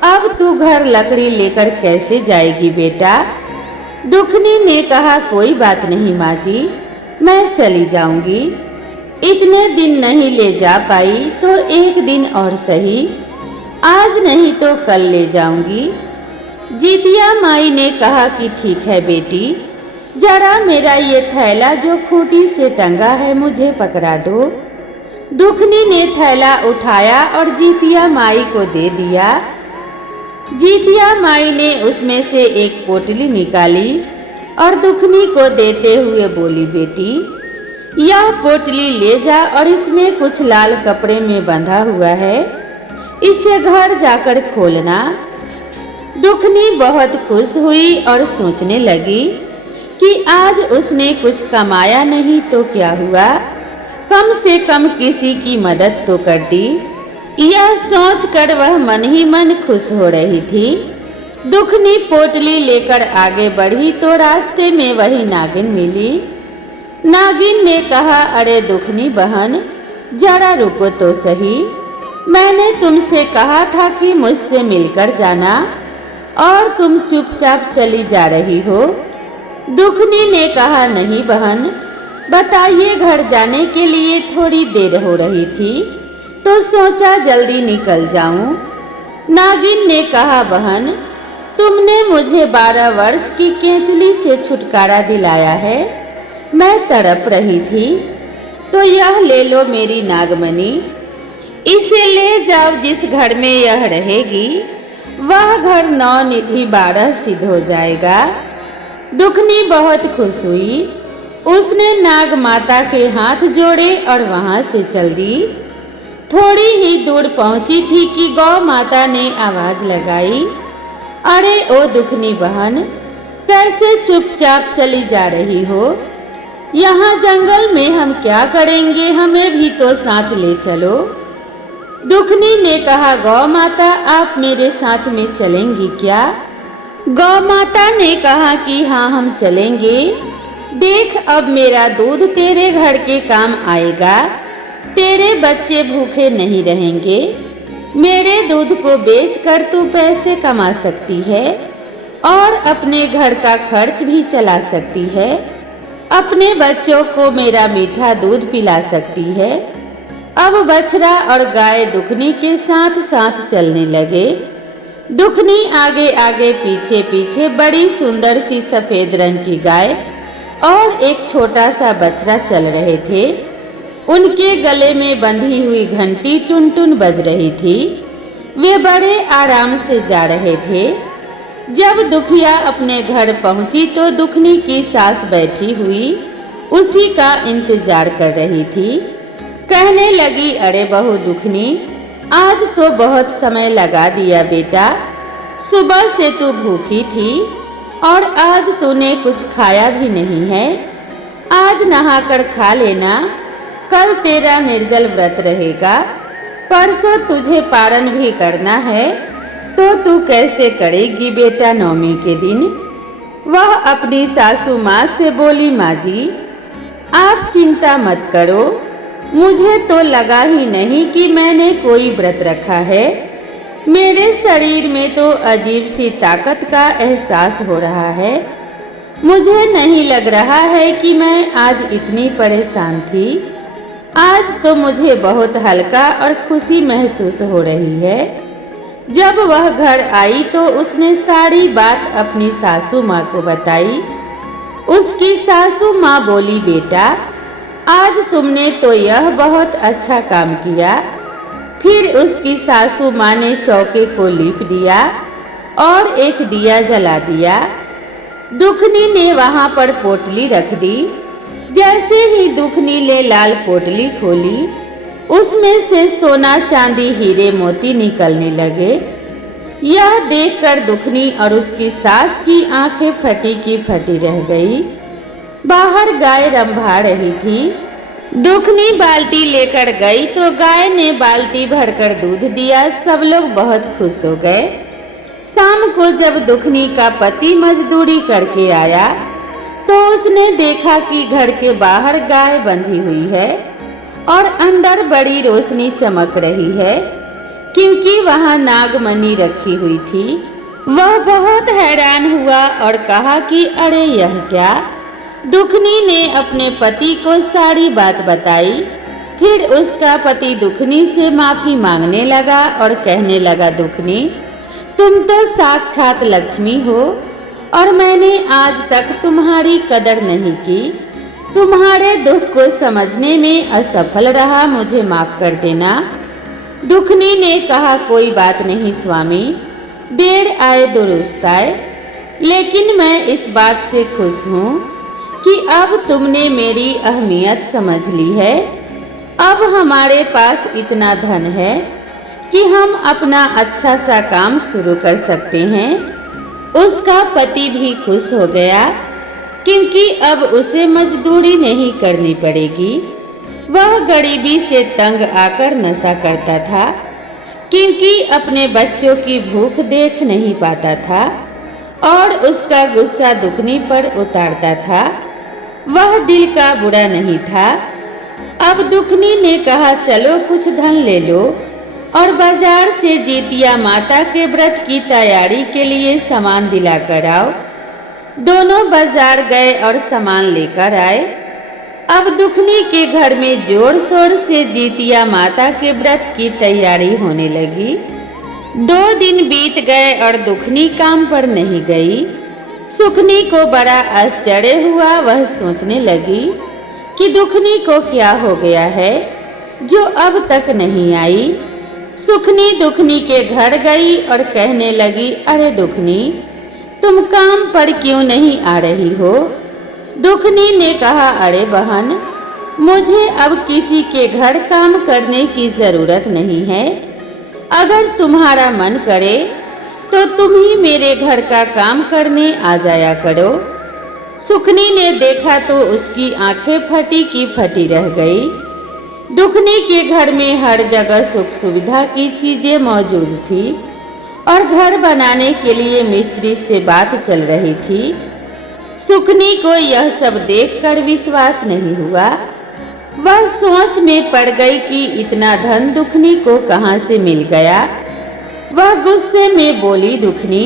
अब तू घर लकड़ी लेकर कैसे जाएगी बेटा? दुखनी ने कहा, कोई बात नहीं माँ जी, मैं चली जाऊंगी। इतने दिन नहीं ले जा पाई तो एक दिन और सही, आज नहीं तो कल ले जाऊंगी। जीतिया माई ने कहा कि ठीक है बेटी, जरा मेरा ये थैला जो खूंटी से टंगा है मुझे पकड़ा दो। दुखनी ने थैला उठाया और जीतिया माई को दे दिया। जीतिया माई ने उसमें से एक पोटली निकाली और दुखनी को देते हुए बोली, बेटी यह पोटली ले जा और इसमें कुछ लाल कपड़े में बंधा हुआ है, इसे घर जाकर खोलना। दुखनी बहुत खुश हुई और सोचने लगी कि आज उसने कुछ कमाया नहीं तो क्या हुआ, कम से कम किसी की मदद तो कर दी। यह सोचकर वह मन ही मन खुश हो रही थी। दुखनी पोटली लेकर आगे बढ़ी तो रास्ते में वही नागिन मिली। नागिन ने कहा, अरे दुखनी बहन, जरा रुको तो सही, मैंने तुमसे कहा था कि मुझसे मिलकर जाना और तुम चुपचाप चली जा रही हो। दुखनी ने कहा, नहीं बहन, बताइए, घर जाने के लिए थोड़ी देर हो रही थी तो सोचा जल्दी निकल जाऊं। नागिन ने कहा, बहन तुमने मुझे 12 वर्ष की केंचुली से छुटकारा दिलाया है, मैं तड़प रही थी, तो यह ले लो मेरी नागमणि, इसे ले जाओ। जिस घर में यह रहेगी वह घर 9 निधि 12 सिद्ध हो जाएगा। दुखनी बहुत खुश हुई। उसने नाग माता के हाथ जोड़े और वहां से चल दी। थोड़ी ही दूर पहुंची थी कि गौ माता ने आवाज लगाई, अरे ओ दुखनी बहन, कैसे चुपचाप चली जा रही हो? यहाँ जंगल में हम क्या करेंगे, हमें भी तो साथ ले चलो। दुखनी ने कहा, गौ माता आप मेरे साथ में चलेंगी क्या? गौ माता ने कहा कि हाँ हम चलेंगे। देख अब मेरा दूध तेरे घर के काम आएगा, तेरे बच्चे भूखे नहीं रहेंगे। मेरे दूध को बेचकर तू पैसे कमा सकती है और अपने घर का खर्च भी चला सकती है। अपने बच्चों को मेरा मीठा दूध पिला सकती है। अब बछड़ा और गाय दुखनी के साथ साथ चलने लगे। दुखनी आगे आगे पीछे पीछे बड़ी सुंदर सी सफेद रंग की गाय और एक छोटा सा बछड़ा चल रहे थे। उनके गले में बंधी हुई घंटी टुन टुन बज रही थी। वे बड़े आराम से जा रहे थे। जब दुखिया अपने घर पहुंची तो दुखनी की सास बैठी हुई उसी का इंतजार कर रही थी। कहने लगी, अरे बहू दुखनी, आज तो बहुत समय लगा दिया बेटा, सुबह से तू भूखी थी और आज तूने कुछ खाया भी नहीं है। आज नहाकर खा लेना, कल तेरा निर्जल व्रत रहेगा, परसों तुझे पारण भी करना है, तो तू कैसे करेगी बेटा नवमी के दिन? वह अपनी सासू माँ से बोली, माँ जी आप चिंता मत करो, मुझे तो लगा ही नहीं कि मैंने कोई व्रत रखा है। मेरे शरीर में तो अजीब सी ताकत का एहसास हो रहा है। मुझे नहीं लग रहा है कि मैं आज इतनी परेशान थी। आज तो मुझे बहुत हल्का और खुशी महसूस हो रही है। जब वह घर आई तो उसने सारी बात अपनी सासू माँ को बताई। उसकी सासू माँ बोली, बेटा आज तुमने तो यह बहुत अच्छा काम किया। फिर उसकी सासू माँ ने चौके को लीप दिया और एक दिया जला दिया। दुखनी ने वहां पर पोटली रख दी। जैसे ही दुखनी ने लाल पोटली खोली, उसमें से सोना चांदी हीरे मोती निकलने लगे। यह देखकर दुखनी और उसकी सास की आंखें फटी की फटी रह गई। बाहर गाय रंभा रही थी। दुखनी बाल्टी लेकर गई तो गाय ने बाल्टी भरकर दूध दिया। सब लोग बहुत खुश हो गए। शाम को जब दुखनी का पति मजदूरी करके आया तो उसने देखा कि घर के बाहर गाय बंधी हुई है और अंदर बड़ी रोशनी चमक रही है, क्योंकि वहां नागमणि रखी हुई थी। वह बहुत हैरान हुआ और कहा कि अरे यह क्या? दुखनी ने अपने पति को सारी बात बताई फिर उसका पति दुखनी से माफी मांगने लगा और कहने लगा, दुखनी, तुम तो साक्षात लक्ष्मी हो और मैंने आज तक तुम्हारी कदर नहीं की। तुम्हारे दुख को समझने में असफल रहा, मुझे माफ कर देना। दुखनी ने कहा, कोई बात नहीं स्वामी, देर आए दुरुस्त आए। लेकिन मैं इस बात से खुश हूँ कि अब तुमने मेरी अहमियत समझ ली है। अब हमारे पास इतना धन है कि हम अपना अच्छा सा काम शुरू कर सकते हैं। उसका पति भी खुश हो गया क्योंकि अब उसे मजदूरी नहीं करनी पड़ेगी। वह गरीबी से तंग आकर नशा करता था क्योंकि अपने बच्चों की भूख देख नहीं पाता था और उसका गुस्सा दुखनी पर उतारता था। वह दिल का बुरा नहीं था। अब दुखनी ने कहा, चलो कुछ धन ले लो और बाजार से जितिया माता के व्रत की तैयारी के लिए सामान दिला कर आओ। दोनों बाजार गए और सामान लेकर आए। अब दुखनी के घर में जोर शोर से जितिया माता के व्रत की तैयारी होने लगी। 2 दिन बीत गए और दुखनी काम पर नहीं गई। सुखनी को बड़ा आश्चर्य हुआ। वह सोचने लगी कि दुखनी को क्या हो गया है जो अब तक नहीं आई। सुखनी दुखनी के घर गई और कहने लगी, अरे दुखनी, तुम काम पर क्यों नहीं आ रही हो? दुखनी ने कहा, अरे बहन, मुझे अब किसी के घर काम करने की जरूरत नहीं है। अगर तुम्हारा मन करे तो तुम ही मेरे घर का काम करने आ जाया करो। सुखनी ने देखा तो उसकी आंखें फटी की फटी रह गई। दुखनी के घर में हर जगह सुख सुविधा की चीजें मौजूद थी और घर बनाने के लिए मिस्त्री से बात चल रही थी। सुखनी को यह सब देखकर विश्वास नहीं हुआ। वह सोच में पड़ गई कि इतना धन दुखनी को कहाँ से मिल गया। वह गुस्से में बोली, दुखनी,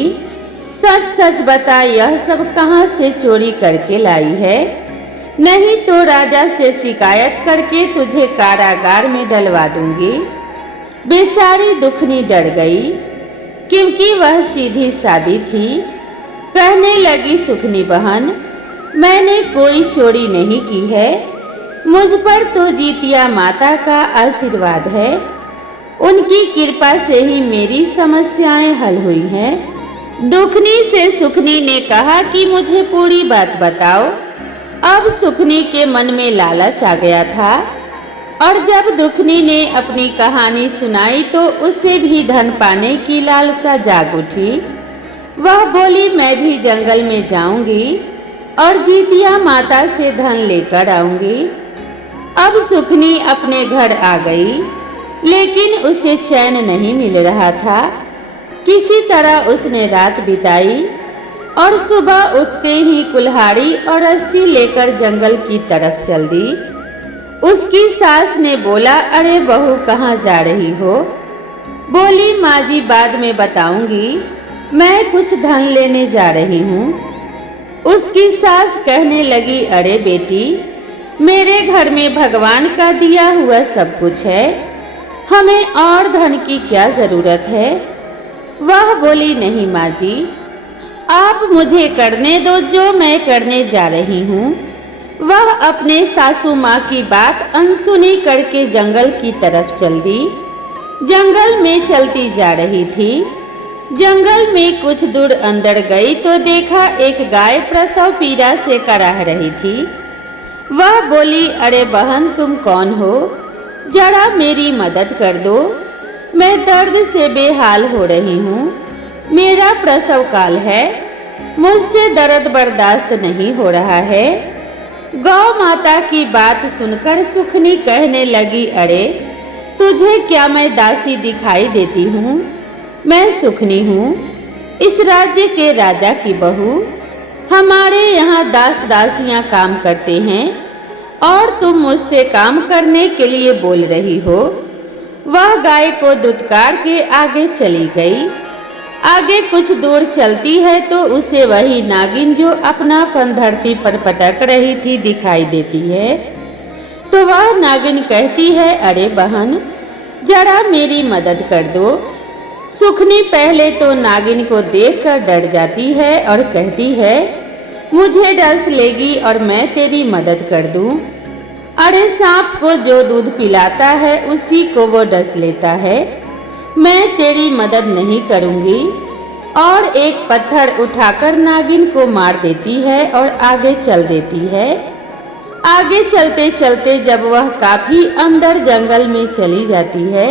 सच सच बता, यह सब कहाँ से चोरी करके लाई है? नहीं तो राजा से शिकायत करके तुझे कारागार में डलवा दूंगी। बेचारी दुखनी डर गई क्योंकि वह सीधी सादी थी। कहने लगी, सुखनी बहन, मैंने कोई चोरी नहीं की है। मुझ पर तो जितिया माता का आशीर्वाद है। उनकी कृपा से ही मेरी समस्याएं हल हुई हैं। दुखनी से सुखनी ने कहा कि मुझे पूरी बात बताओ। अब सुखनी के मन में लालच आ गया था और जब दुखनी ने अपनी कहानी सुनाई तो उसे भी धन पाने की लालसा जाग उठी। वह बोली, मैं भी जंगल में जाऊंगी और जितिया माता से धन लेकर आऊंगी। अब सुखनी अपने घर आ गई, लेकिन उसे चैन नहीं मिल रहा था। किसी तरह उसने रात बिताई और सुबह उठते ही कुल्हाड़ी और रस्सी लेकर जंगल की तरफ चल दी। उसकी सास ने बोला, अरे बहू, कहाँ जा रही हो? बोली, माँ जी, बाद में बताऊंगी, मैं कुछ धन लेने जा रही हूँ। उसकी सास कहने लगी, अरे बेटी, मेरे घर में भगवान का दिया हुआ सब कुछ है, हमें और धन की क्या जरूरत है? वह बोली, नहीं माँ जी, आप मुझे करने दो जो मैं करने जा रही हूँ। वह अपने सासू माँ की बात अनसुनी करके जंगल की तरफ चल दी। जंगल में चलती जा रही थी। जंगल में कुछ दूर अंदर गई तो देखा एक गाय प्रसव पीड़ा से कराह रही थी। वह बोली, अरे बहन, तुम कौन हो? जरा मेरी मदद कर दो, मैं दर्द से बेहाल हो रही हूँ। मेरा प्रसव काल है, मुझसे दर्द बर्दाश्त नहीं हो रहा है। गौ माता की बात सुनकर सुखनी कहने लगी, अरे तुझे क्या मैं दासी दिखाई देती हूँ? मैं सुखनी हूँ, इस राज्य के राजा की बहू। हमारे यहाँ दास दासियाँ काम करते हैं और तुम मुझसे काम करने के लिए बोल रही हो। वह गाय को दुत्कार के आगे चली गई। आगे कुछ दूर चलती है तो उसे वही नागिन जो अपना फन धरती पर पटक रही थी दिखाई देती है। तो वह नागिन कहती है, अरे बहन, जरा मेरी मदद कर दो। सुखनी पहले तो नागिन को देखकर डर जाती है और कहती है, मुझे डस लेगी और मैं तेरी मदद कर दूं। अरे सांप को जो दूध पिलाता है उसी को वो डस लेता है, मैं तेरी मदद नहीं करूंगी। और एक पत्थर उठाकर नागिन को मार देती है और आगे चल देती है। आगे चलते चलते जब वह काफी अंदर जंगल में चली जाती है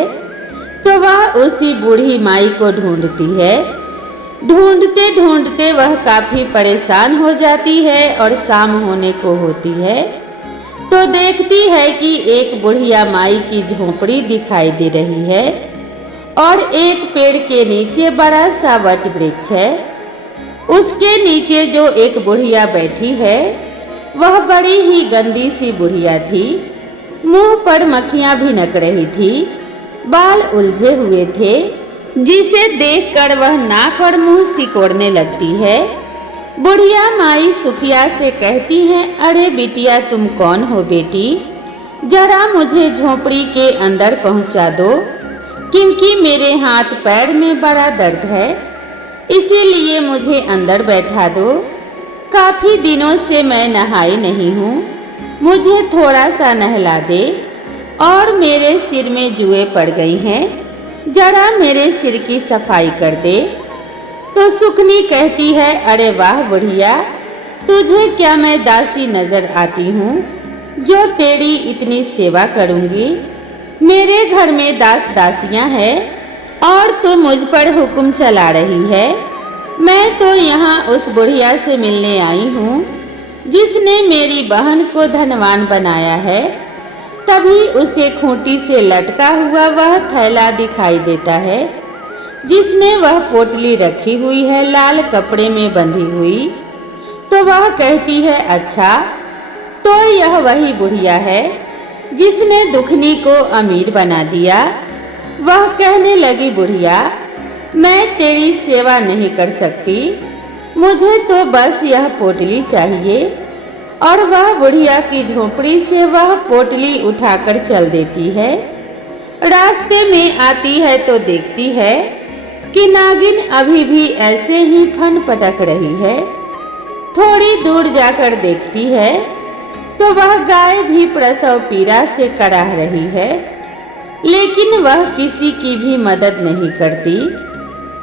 तो वह उसी बूढ़ी माई को ढूंढती है। ढूंढते ढूंढते वह काफी परेशान हो जाती है और शाम होने को होती है तो देखती है कि एक बुढ़िया माई की झोपड़ी दिखाई दे रही है और एक पेड़ के नीचे बड़ा सा वट वृक्ष है। उसके नीचे जो एक बुढ़िया बैठी है वह बड़ी ही गंदी सी बुढ़िया थी। मुंह पर मक्खियां भिनक रही थी, बाल उलझे हुए थे, जिसे देखकर वह नाक और मुंह सिकोड़ने लगती है। बुढ़िया माई सुखिया से कहती है, अरे बिटिया, तुम कौन हो बेटी? जरा मुझे झोपड़ी के अंदर पहुंचा दो, क्योंकि मेरे हाथ पैर में बड़ा दर्द है, इसीलिए मुझे अंदर बैठा दो। काफी दिनों से मैं नहाई नहीं हूँ, मुझे थोड़ा सा नहला दे। और मेरे सिर में जुएं पड़ गई हैं, जरा मेरे सिर की सफाई कर दे। तो सुखनी कहती है, अरे वाह बुढ़िया, तुझे क्या मैं दासी नजर आती हूँ जो तेरी इतनी सेवा करूँगी? मेरे घर में दास दासियाँ हैं और तू मुझ पर हुक्म चला रही है। मैं तो यहाँ उस बुढ़िया से मिलने आई हूँ जिसने मेरी बहन को धनवान बनाया है। तभी उसे खूंटी से लटका हुआ वह थैला दिखाई देता है जिसमें वह पोटली रखी हुई है, लाल कपड़े में बंधी हुई। तो वह कहती है, अच्छा, तो यह वही बुढ़िया है जिसने दुखनी को अमीर बना दिया। वह कहने लगी, बुढ़िया, मैं तेरी सेवा नहीं कर सकती, मुझे तो बस यह पोटली चाहिए। और वह बुढ़िया की झोपड़ी से वह पोटली उठाकर चल देती है। रास्ते में आती है तो देखती है कि नागिन अभी भी ऐसे ही फन पटक रही है। थोड़ी दूर जाकर देखती है तो वह गाय भी प्रसव पीड़ा से कराह रही है, लेकिन वह किसी की भी मदद नहीं करती।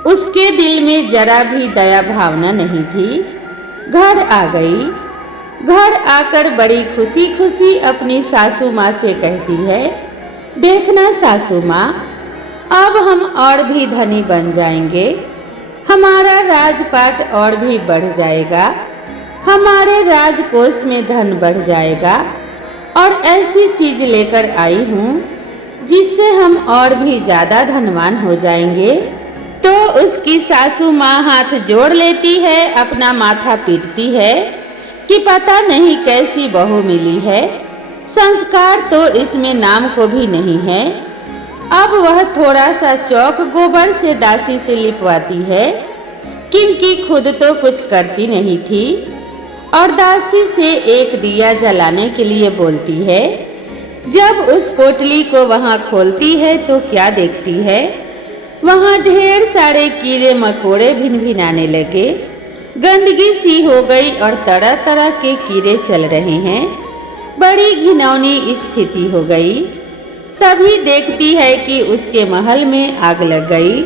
उसके दिल में जरा भी दया भावना नहीं थी। घर आ गई। घर आकर बड़ी खुशी खुशी अपनी सासू माँ से कहती है, देखना सासू माँ, अब हम और भी धनी बन जाएंगे, हमारा राजपाट और भी बढ़ जाएगा, हमारे राजकोष में धन बढ़ जाएगा। और ऐसी चीज लेकर आई हूँ जिससे हम और भी ज्यादा धनवान हो जाएंगे। तो उसकी सासू माँ हाथ जोड़ लेती है, अपना माथा पीटती है कि पता नहीं कैसी बहू मिली है, संस्कार तो इसमें नाम को भी नहीं है। अब वह थोड़ा सा चौक गोबर से दासी से लिपवाती है, क्योंकि खुद तो कुछ करती नहीं थी, और दासी से एक दिया जलाने के लिए बोलती है। जब उस पोटली को वहां खोलती है तो क्या देखती है, वहां ढेर सारे कीड़े मकोड़े भिनभिनाने लगे, गंदगी सी हो गई और तरह तरह के कीड़े चल रहे हैं। बड़ी घिनौनी स्थिति हो गई। तभी देखती है कि उसके महल में आग लग गई।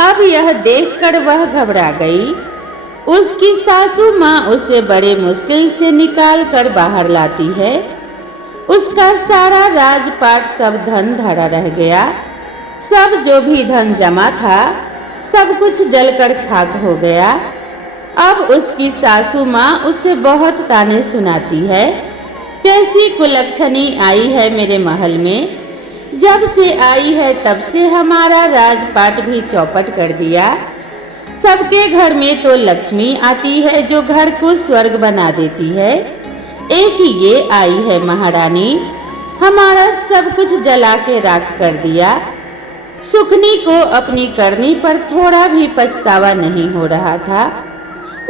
अब यह देखकर वह घबरा गई। उसकी सासू माँ उसे बड़े मुश्किल से निकाल कर बाहर लाती है। उसका सारा राजपाट सब धन धड़ा रह गया। सब जो भी धन जमा था सब कुछ जलकर खाक हो गया। अब उसकी सासू माँ उसे बहुत ताने सुनाती है, कैसी कुलक्षणी आई है मेरे महल में, जब से आई है तब से हमारा राजपाट भी चौपट कर दिया। सबके घर में तो लक्ष्मी आती है जो घर को स्वर्ग बना देती है, एक ये आई है महारानी, हमारा सब कुछ जला के राख कर दिया। सुखनी को अपनी करनी पर थोड़ा भी पछतावा नहीं हो रहा था।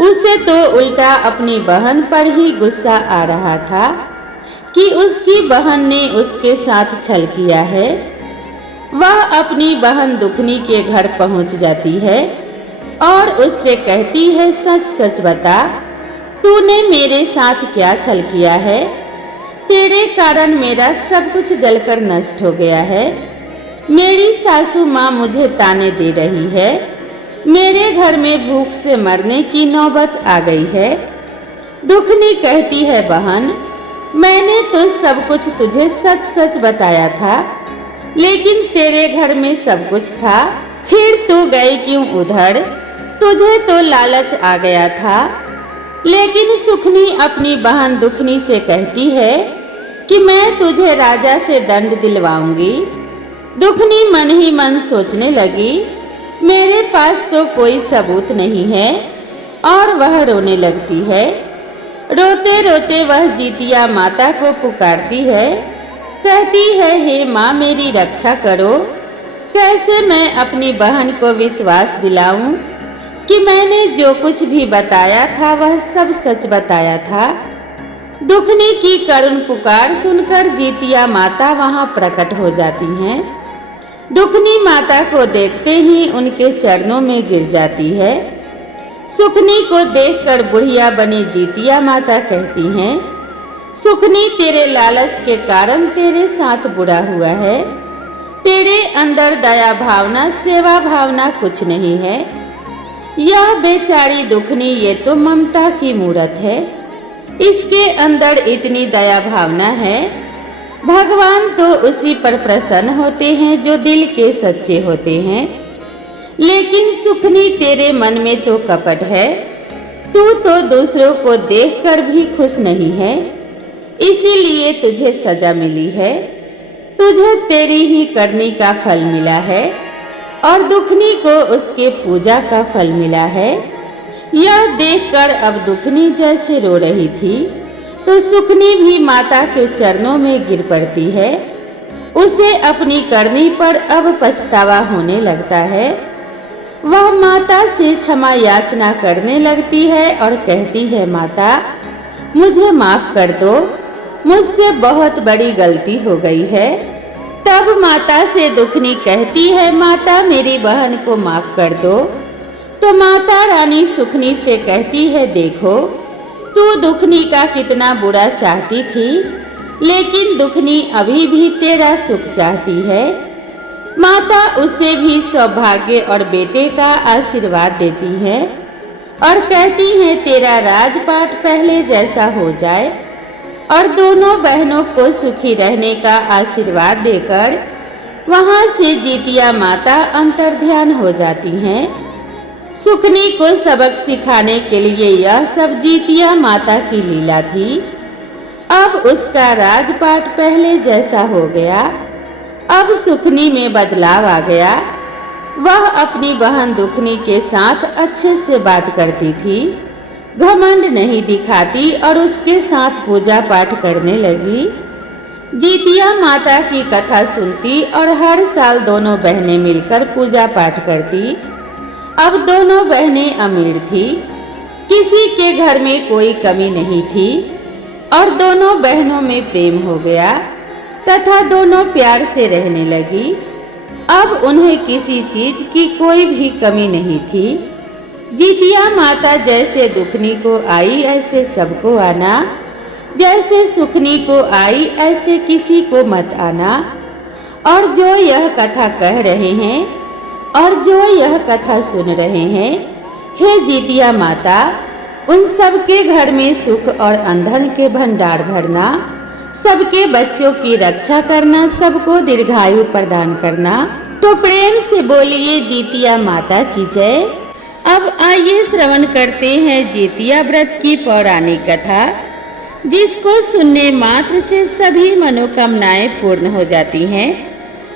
उसे तो उल्टा अपनी बहन पर ही गुस्सा आ रहा था कि उसकी बहन ने उसके साथ छल किया है। वह अपनी बहन दुखनी के घर पहुंच जाती है और उससे कहती है, सच सच बता, तूने मेरे साथ क्या छल किया है? तेरे कारण मेरा सब कुछ जलकर नष्ट हो गया है। मेरी सासू माँ मुझे ताने दे रही है। मेरे घर में भूख से मरने की नौबत आ गई है। दुखनी कहती है, बहन, मैंने तो सब कुछ तुझे सच सच बताया था, लेकिन तेरे घर में सब कुछ था, फिर तू गई क्यों उधर? तुझे तो लालच आ गया था। लेकिन सुखनी अपनी बहन दुखनी से कहती है कि मैं तुझे राजा से दंड दिलवाऊंगी। दुखनी मन ही मन सोचने लगी, मेरे पास तो कोई सबूत नहीं है, और वह रोने लगती है। रोते रोते वह जीतिया माता को पुकारती है, कहती है, हे माँ, मेरी रक्षा करो। कैसे मैं अपनी बहन को विश्वास दिलाऊं कि मैंने जो कुछ भी बताया था वह सब सच बताया था। दुखनी की करुण पुकार सुनकर जीतिया माता वहां प्रकट हो जाती हैं। दुखनी माता को देखते ही उनके चरणों में गिर जाती है। सुखनी को देखकर बुढ़िया बनी जीतिया माता कहती हैं, सुखनी, तेरे लालच के कारण तेरे साथ बुरा हुआ है। तेरे अंदर दया भावना, सेवा भावना कुछ नहीं है। यह बेचारी दुखनी, ये तो ममता की मूरत है। इसके अंदर इतनी दया भावना है। भगवान तो उसी पर प्रसन्न होते हैं जो दिल के सच्चे होते हैं। लेकिन सुखनी, तेरे मन में तो कपट है। तू तो दूसरों को देखकर भी खुश नहीं है, इसीलिए तुझे सजा मिली है। तुझे तेरी ही करनी का फल मिला है और दुखनी को उसके पूजा का फल मिला है। यह देखकर अब दुखनी जैसे रो रही थी, तो सुखनी भी माता के चरणों में गिर पड़ती है। उसे अपनी करनी पर अब पछतावा होने लगता है। वह माता से क्षमा याचना करने लगती है और कहती है, माता, मुझे माफ कर दो, मुझसे बहुत बड़ी गलती हो गई है। तब माता से दुखनी कहती है, माता, मेरी बहन को माफ कर दो। तो माता रानी सुखनी से कहती है, देखो, तू दुखनी का कितना बुरा चाहती थी, लेकिन दुखनी अभी भी तेरा सुख चाहती है। माता उसे भी सौभाग्य और बेटे का आशीर्वाद देती है और कहती है, तेरा राजपाट पहले जैसा हो जाए। और दोनों बहनों को सुखी रहने का आशीर्वाद देकर वहां से जीतिया माता अंतर्ध्यान हो जाती हैं। सुखनी को सबक सिखाने के लिए यह सब जीतिया माता की लीला थी। अब उसका राजपाट पहले जैसा हो गया। अब सुखनी में बदलाव आ गया। वह अपनी बहन दुखनी के साथ अच्छे से बात करती थी, घमंड नहीं दिखाती और उसके साथ पूजा पाठ करने लगी। जीतिया माता की कथा सुनती और हर साल दोनों बहनें मिलकर पूजा पाठ करती। अब दोनों बहनें अमीर थी, किसी के घर में कोई कमी नहीं थी और दोनों बहनों में प्रेम हो गया तथा दोनों प्यार से रहने लगी। अब उन्हें किसी चीज की कोई भी कमी नहीं थी। जीतिया माता जैसे दुखनी को आई ऐसे सबको आना, जैसे सुखनी को आई ऐसे किसी को मत आना। और जो यह कथा कह रहे हैं और जो यह कथा सुन रहे हैं, हे जीतिया माता, उन सबके घर में सुख और अंधन के भंडार भरना, सबके बच्चों की रक्षा करना, सबको दीर्घायु प्रदान करना। तो प्रेम से बोलिए जीतिया माता की जय। अब आइए श्रवण करते हैं जीतिया व्रत की पौराणिक कथा, जिसको सुनने मात्र से सभी मनोकामनाएं पूर्ण हो जाती हैं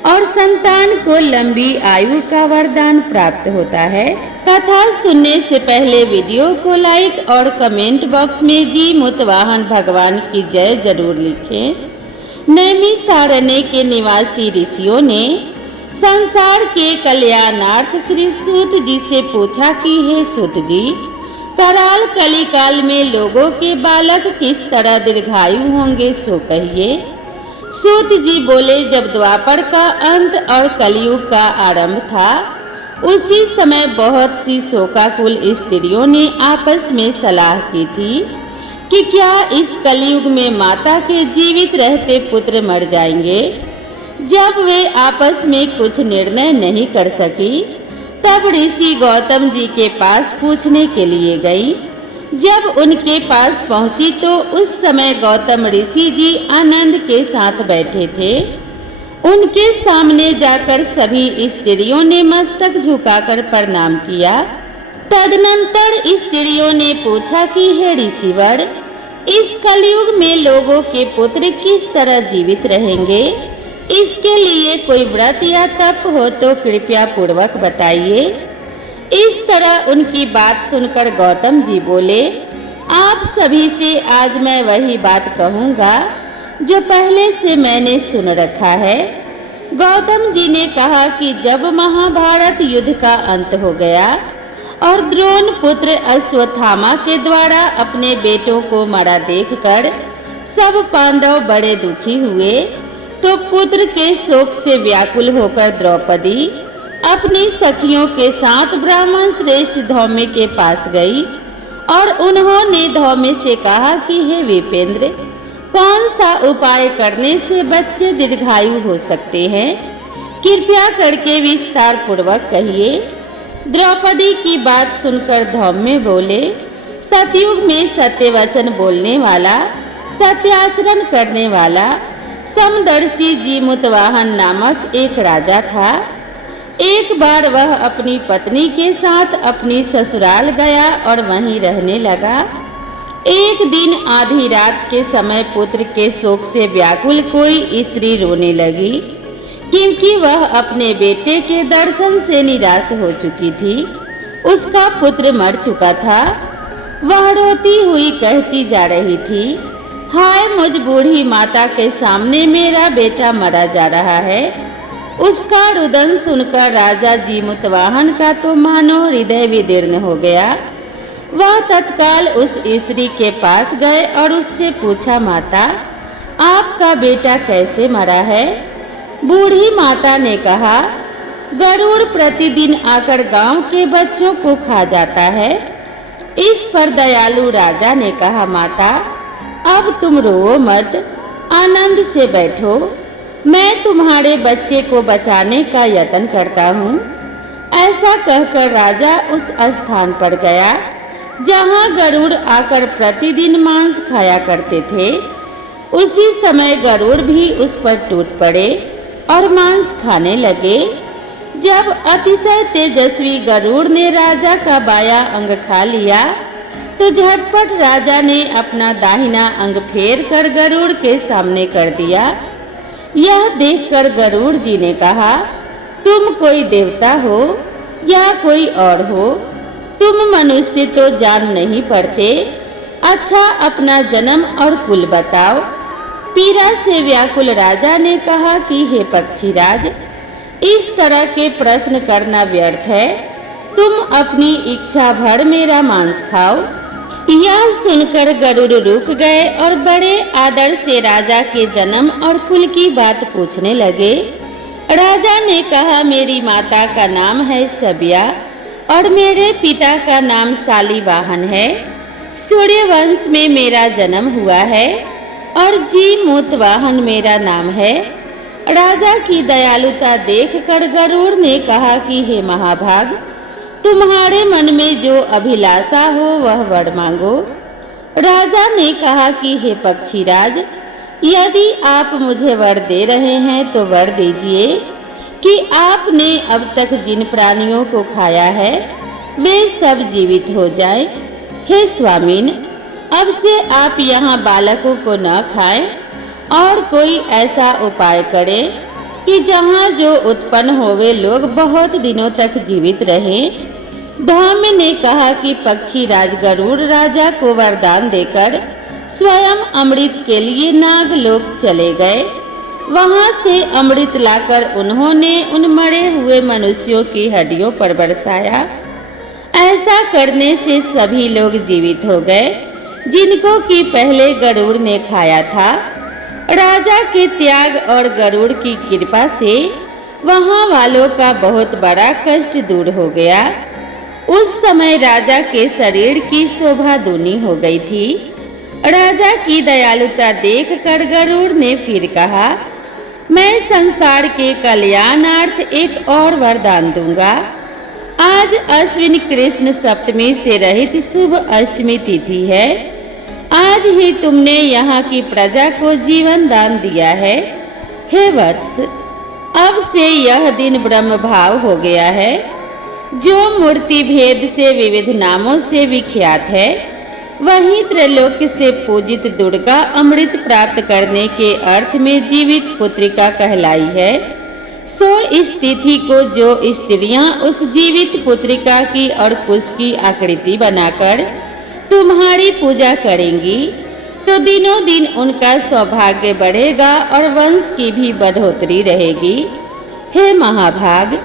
और संतान को लंबी आयु का वरदान प्राप्त होता है। कथा सुनने से पहले वीडियो को लाइक और कमेंट बॉक्स में जी मुतवाहन भगवान की जय जरूर लिखें। नैमिषारण्य के निवासी ऋषियों ने संसार के कल्याणार्थ श्री सूत जी से पूछा कि हे सूत जी, कराल कलिकाल में लोगों के बालक किस तरह दीर्घायु होंगे सो कहिए। सूत जी बोले, जब द्वापर का अंत और कलयुग का आरंभ था, उसी समय बहुत सी शोकाकुल स्त्रियों ने आपस में सलाह की थी कि क्या इस कलयुग में माता के जीवित रहते पुत्र मर जाएंगे। जब वे आपस में कुछ निर्णय नहीं कर सकी, तब ऋषि गौतम जी के पास पूछने के लिए गई। जब उनके पास पहुंची तो उस समय गौतम ऋषि जी आनंद के साथ बैठे थे। उनके सामने जाकर सभी स्त्रियों ने मस्तक झुकाकर प्रणाम किया। तदनंतर स्त्रियों ने पूछा कि हे ऋषिवर, इस कलयुग में लोगों के पुत्र किस तरह जीवित रहेंगे? इसके लिए कोई व्रत या तप हो तो कृपया पूर्वक बताइए। इस तरह उनकी बात सुनकर गौतम जी बोले, आप सभी से आज मैं वही बात कहूँगा जो पहले से मैंने सुन रखा है। गौतम जी ने कहा कि जब महाभारत युद्ध का अंत हो गया और द्रोण पुत्र अश्वत्थामा के द्वारा अपने बेटों को मरा देखकर सब पांडव बड़े दुखी हुए, तो पुत्र के शोक से व्याकुल होकर द्रौपदी अपनी सखियों के साथ ब्राह्मण श्रेष्ठ धौम्य के पास गई और उन्होंने धौम्य से कहा कि हे विपेंद्र, कौन सा उपाय करने से बच्चे दीर्घायु हो सकते हैं? कृपया करके विस्तार पूर्वक कहिए। द्रौपदी की बात सुनकर धौम्य बोले, सतयुग में सत्य वचन बोलने वाला, सत्याचरण करने वाला समदर्शी जीमुतवाहन नामक एक राजा था। एक बार वह अपनी पत्नी के साथ अपनी ससुराल गया और वहीं रहने लगा। एक दिन आधी रात के समय पुत्र के शोक से व्याकुल कोई स्त्री रोने लगी, क्योंकि वह अपने बेटे के दर्शन से निराश हो चुकी थी। उसका पुत्र मर चुका था। वह रोती हुई कहती जा रही थी, हाय मुझ बूढ़ी माता के सामने मेरा बेटा मरा जा रहा है। उसका रुदन सुनकर राजा जीमुतवाहन का तो मानो हृदय विदीर्ण हो गया। वह तत्काल उस स्त्री के पास गए और उससे पूछा, माता, आपका बेटा कैसे मरा है? बूढ़ी माता ने कहा, गरुड़ प्रतिदिन आकर गांव के बच्चों को खा जाता है। इस पर दयालु राजा ने कहा, माता, अब तुम रो मत, आनंद से बैठो, मैं तुम्हारे बच्चे को बचाने का यत्न करता हूँ। ऐसा कहकर राजा उस स्थान पर गया जहाँ गरुड़ आकर प्रतिदिन मांस खाया करते थे। उसी समय गरुड़ भी उस पर टूट पड़े और मांस खाने लगे। जब अतिशय तेजस्वी गरुड़ ने राजा का बाया अंग खा लिया, तो झटपट राजा ने अपना दाहिना अंग फेर कर गरुड़ के सामने कर दिया। यह देखकर गरुड़ जी ने कहा, तुम कोई देवता हो या कोई और हो, तुम मनुष्य तो जान नहीं पड़ते। अच्छा, अपना जन्म और कुल बताओ। पीड़ा से व्याकुल राजा ने कहा कि हे पक्षीराज, इस तरह के प्रश्न करना व्यर्थ है। तुम अपनी इच्छा भर मेरा मांस खाओ। यह सुनकर गरुड़ रुक गए और बड़े आदर से राजा के जन्म और कुल की बात पूछने लगे। राजा ने कहा, मेरी माता का नाम है सबिया और मेरे पिता का नाम शालिवाहन है। सूर्य वंश में मेरा जन्म हुआ है और जीमुतवाहन मेरा नाम है। राजा की दयालुता देखकर गरुड़ ने कहा कि हे महाभाग, तुम्हारे मन में जो अभिलाषा हो वह वर मांगो। राजा ने कहा कि हे पक्षीराज, यदि आप मुझे वर दे रहे हैं तो वर दीजिए कि आपने अब तक जिन प्राणियों को खाया है वे सब जीवित हो जाएं। हे स्वामीन, अब से आप यहाँ बालकों को न खाएं और कोई ऐसा उपाय करें कि जहाँ जो उत्पन्न होवे लोग बहुत दिनों तक जीवित रहें। धौम्य ने कहा कि पक्षी राज गरुड़ राजा को वरदान देकर स्वयं अमृत के लिए नागलोक चले गए। वहां से अमृत लाकर उन्होंने उन मरे हुए मनुष्यों की हड्डियों पर बरसाया। ऐसा करने से सभी लोग जीवित हो गए जिनको कि पहले गरुड़ ने खाया था। राजा के त्याग और गरुड़ की कृपा से वहां वालों का बहुत बड़ा कष्ट दूर हो गया। उस समय राजा के शरीर की शोभा दूनी हो गई थी। राजा की दयालुता देखकर गरुड़ ने फिर कहा, मैं संसार के कल्याणार्थ एक और वरदान दूंगा। आज अश्विन कृष्ण सप्तमी से रहित शुभ अष्टमी तिथि है। आज ही तुमने यहाँ की प्रजा को जीवन दान दिया है। हे वत्स, अब से यह दिन ब्रह्म भाव हो गया है, जो मूर्ति भेद से विविध नामों से विख्यात है। वहीं त्रिलोक से पूजित दुर्गा अमृत प्राप्त करने के अर्थ में जीवित पुत्रिका कहलाई है। सो इस तिथि को जो स्त्रियां उस जीवित पुत्रिका की और कुश की आकृति बनाकर तुम्हारी पूजा करेंगी तो दिनों दिन उनका सौभाग्य बढ़ेगा और वंश की भी बढ़ोतरी रहेगी। हे महाभाग,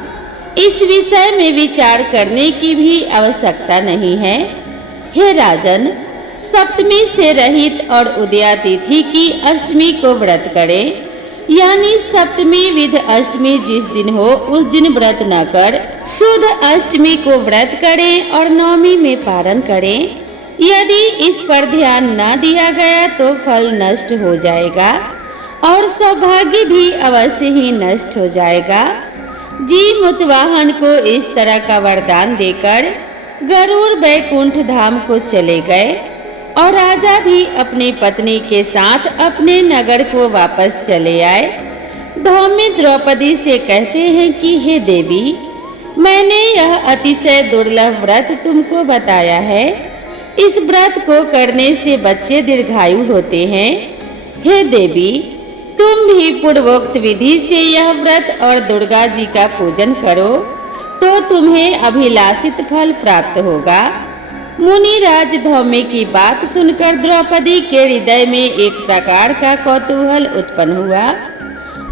इस विषय में विचार करने की भी आवश्यकता नहीं है। हे राजन, सप्तमी से रहित और उदया तिथि की अष्टमी को व्रत करें, यानी सप्तमी विध अष्टमी जिस दिन हो उस दिन व्रत न कर शुद्ध अष्टमी को व्रत करें और नवमी में पारण करें। यदि इस पर ध्यान न दिया गया तो फल नष्ट हो जाएगा और सौभाग्य भी अवश्य ही नष्ट हो जाएगा। जीमूतवाहन को इस तरह का वरदान देकर गरुड़ वैकुंठ धाम को चले गए और राजा भी अपनी पत्नी के साथ अपने नगर को वापस चले आए। धौम्य द्रौपदी से कहते हैं कि हे देवी, मैंने यह अतिशय दुर्लभ व्रत तुमको बताया है। इस व्रत को करने से बच्चे दीर्घायु होते हैं। हे देवी, तुम भी पूर्वोक्त विधि से यह व्रत और दुर्गा जी का पूजन करो तो तुम्हें अभिलाषित फल प्राप्त होगा। मुनिराज धौम्य की बात सुनकर द्रौपदी के हृदय में एक प्रकार का कौतूहल उत्पन्न हुआ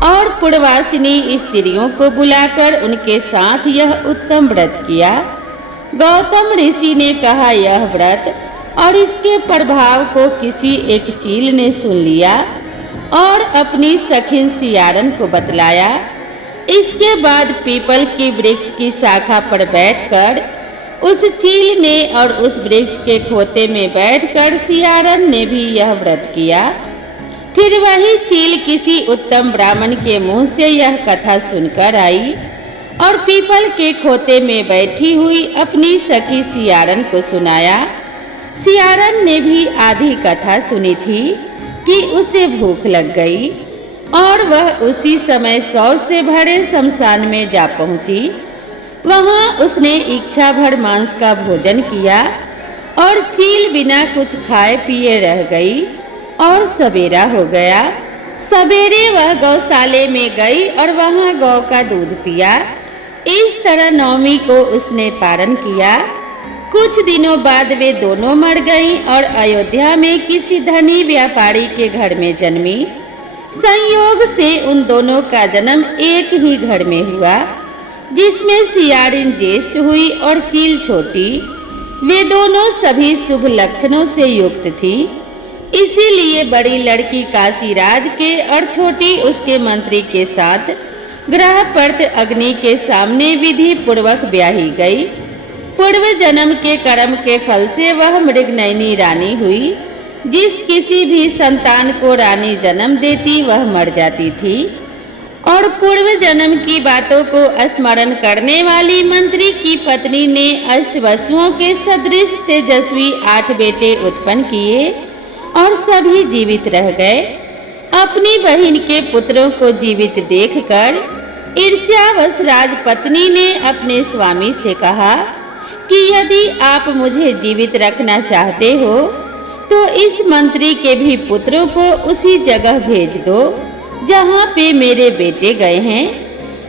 और पूर्वासिनी स्त्रियों को बुलाकर उनके साथ यह उत्तम व्रत किया। गौतम ऋषि ने कहा, यह व्रत और इसके प्रभाव को किसी एक चील ने सुन लिया और अपनी सखिन सियारन को बतलाया। इसके बाद पीपल की वृक्ष की शाखा पर बैठकर उस चील ने और उस वृक्ष के खोते में बैठकर सियारन ने भी यह व्रत किया। फिर वही चील किसी उत्तम ब्राह्मण के मुंह से यह कथा सुनकर आई और पीपल के खोते में बैठी हुई अपनी सखी सियारन को सुनाया। सियारन ने भी आधी कथा सुनी थी कि उसे भूख लग गई और वह उसी समय शव से भरे शमशान में जा पहुंची। वहां उसने इच्छा भर मांस का भोजन किया और चील बिना कुछ खाए पिए रह गई और सवेरा हो गया। सवेरे वह गौशाले में गई और वहां गौ का दूध पिया। इस तरह नवमी को उसने पारण किया। कुछ दिनों बाद वे दोनों मर गईं और अयोध्या में किसी धनी व्यापारी के घर में जन्मी। संयोग से उन दोनों का जन्म एक ही घर में हुआ, जिसमें सियारिन ज्येष्ठ हुई और चील छोटी। वे दोनों सभी शुभ लक्षणों से युक्त थी, इसीलिए बड़ी लड़की काशीराज के और छोटी उसके मंत्री के साथ ग्रहपर्त अग्नि के सामने विधि पूर्वक ब्याही गई। पूर्व जन्म के कर्म के फल से वह मृगनयनी रानी हुई। जिस किसी भी संतान को रानी जन्म देती वह मर जाती थी और पूर्व जन्म की बातों को स्मरण करने वाली मंत्री की पत्नी ने अष्टवसुओं के सदृश तेजस्वी 8 बेटे उत्पन्न किए और सभी जीवित रह गए। अपनी बहन के पुत्रों को जीवित देखकर ईर्ष्यावश राजपत्नी ने अपने स्वामी से कहा कि यदि आप मुझे जीवित रखना चाहते हो तो इस मंत्री के भी पुत्रों को उसी जगह भेज दो जहाँ पे मेरे बेटे गए हैं,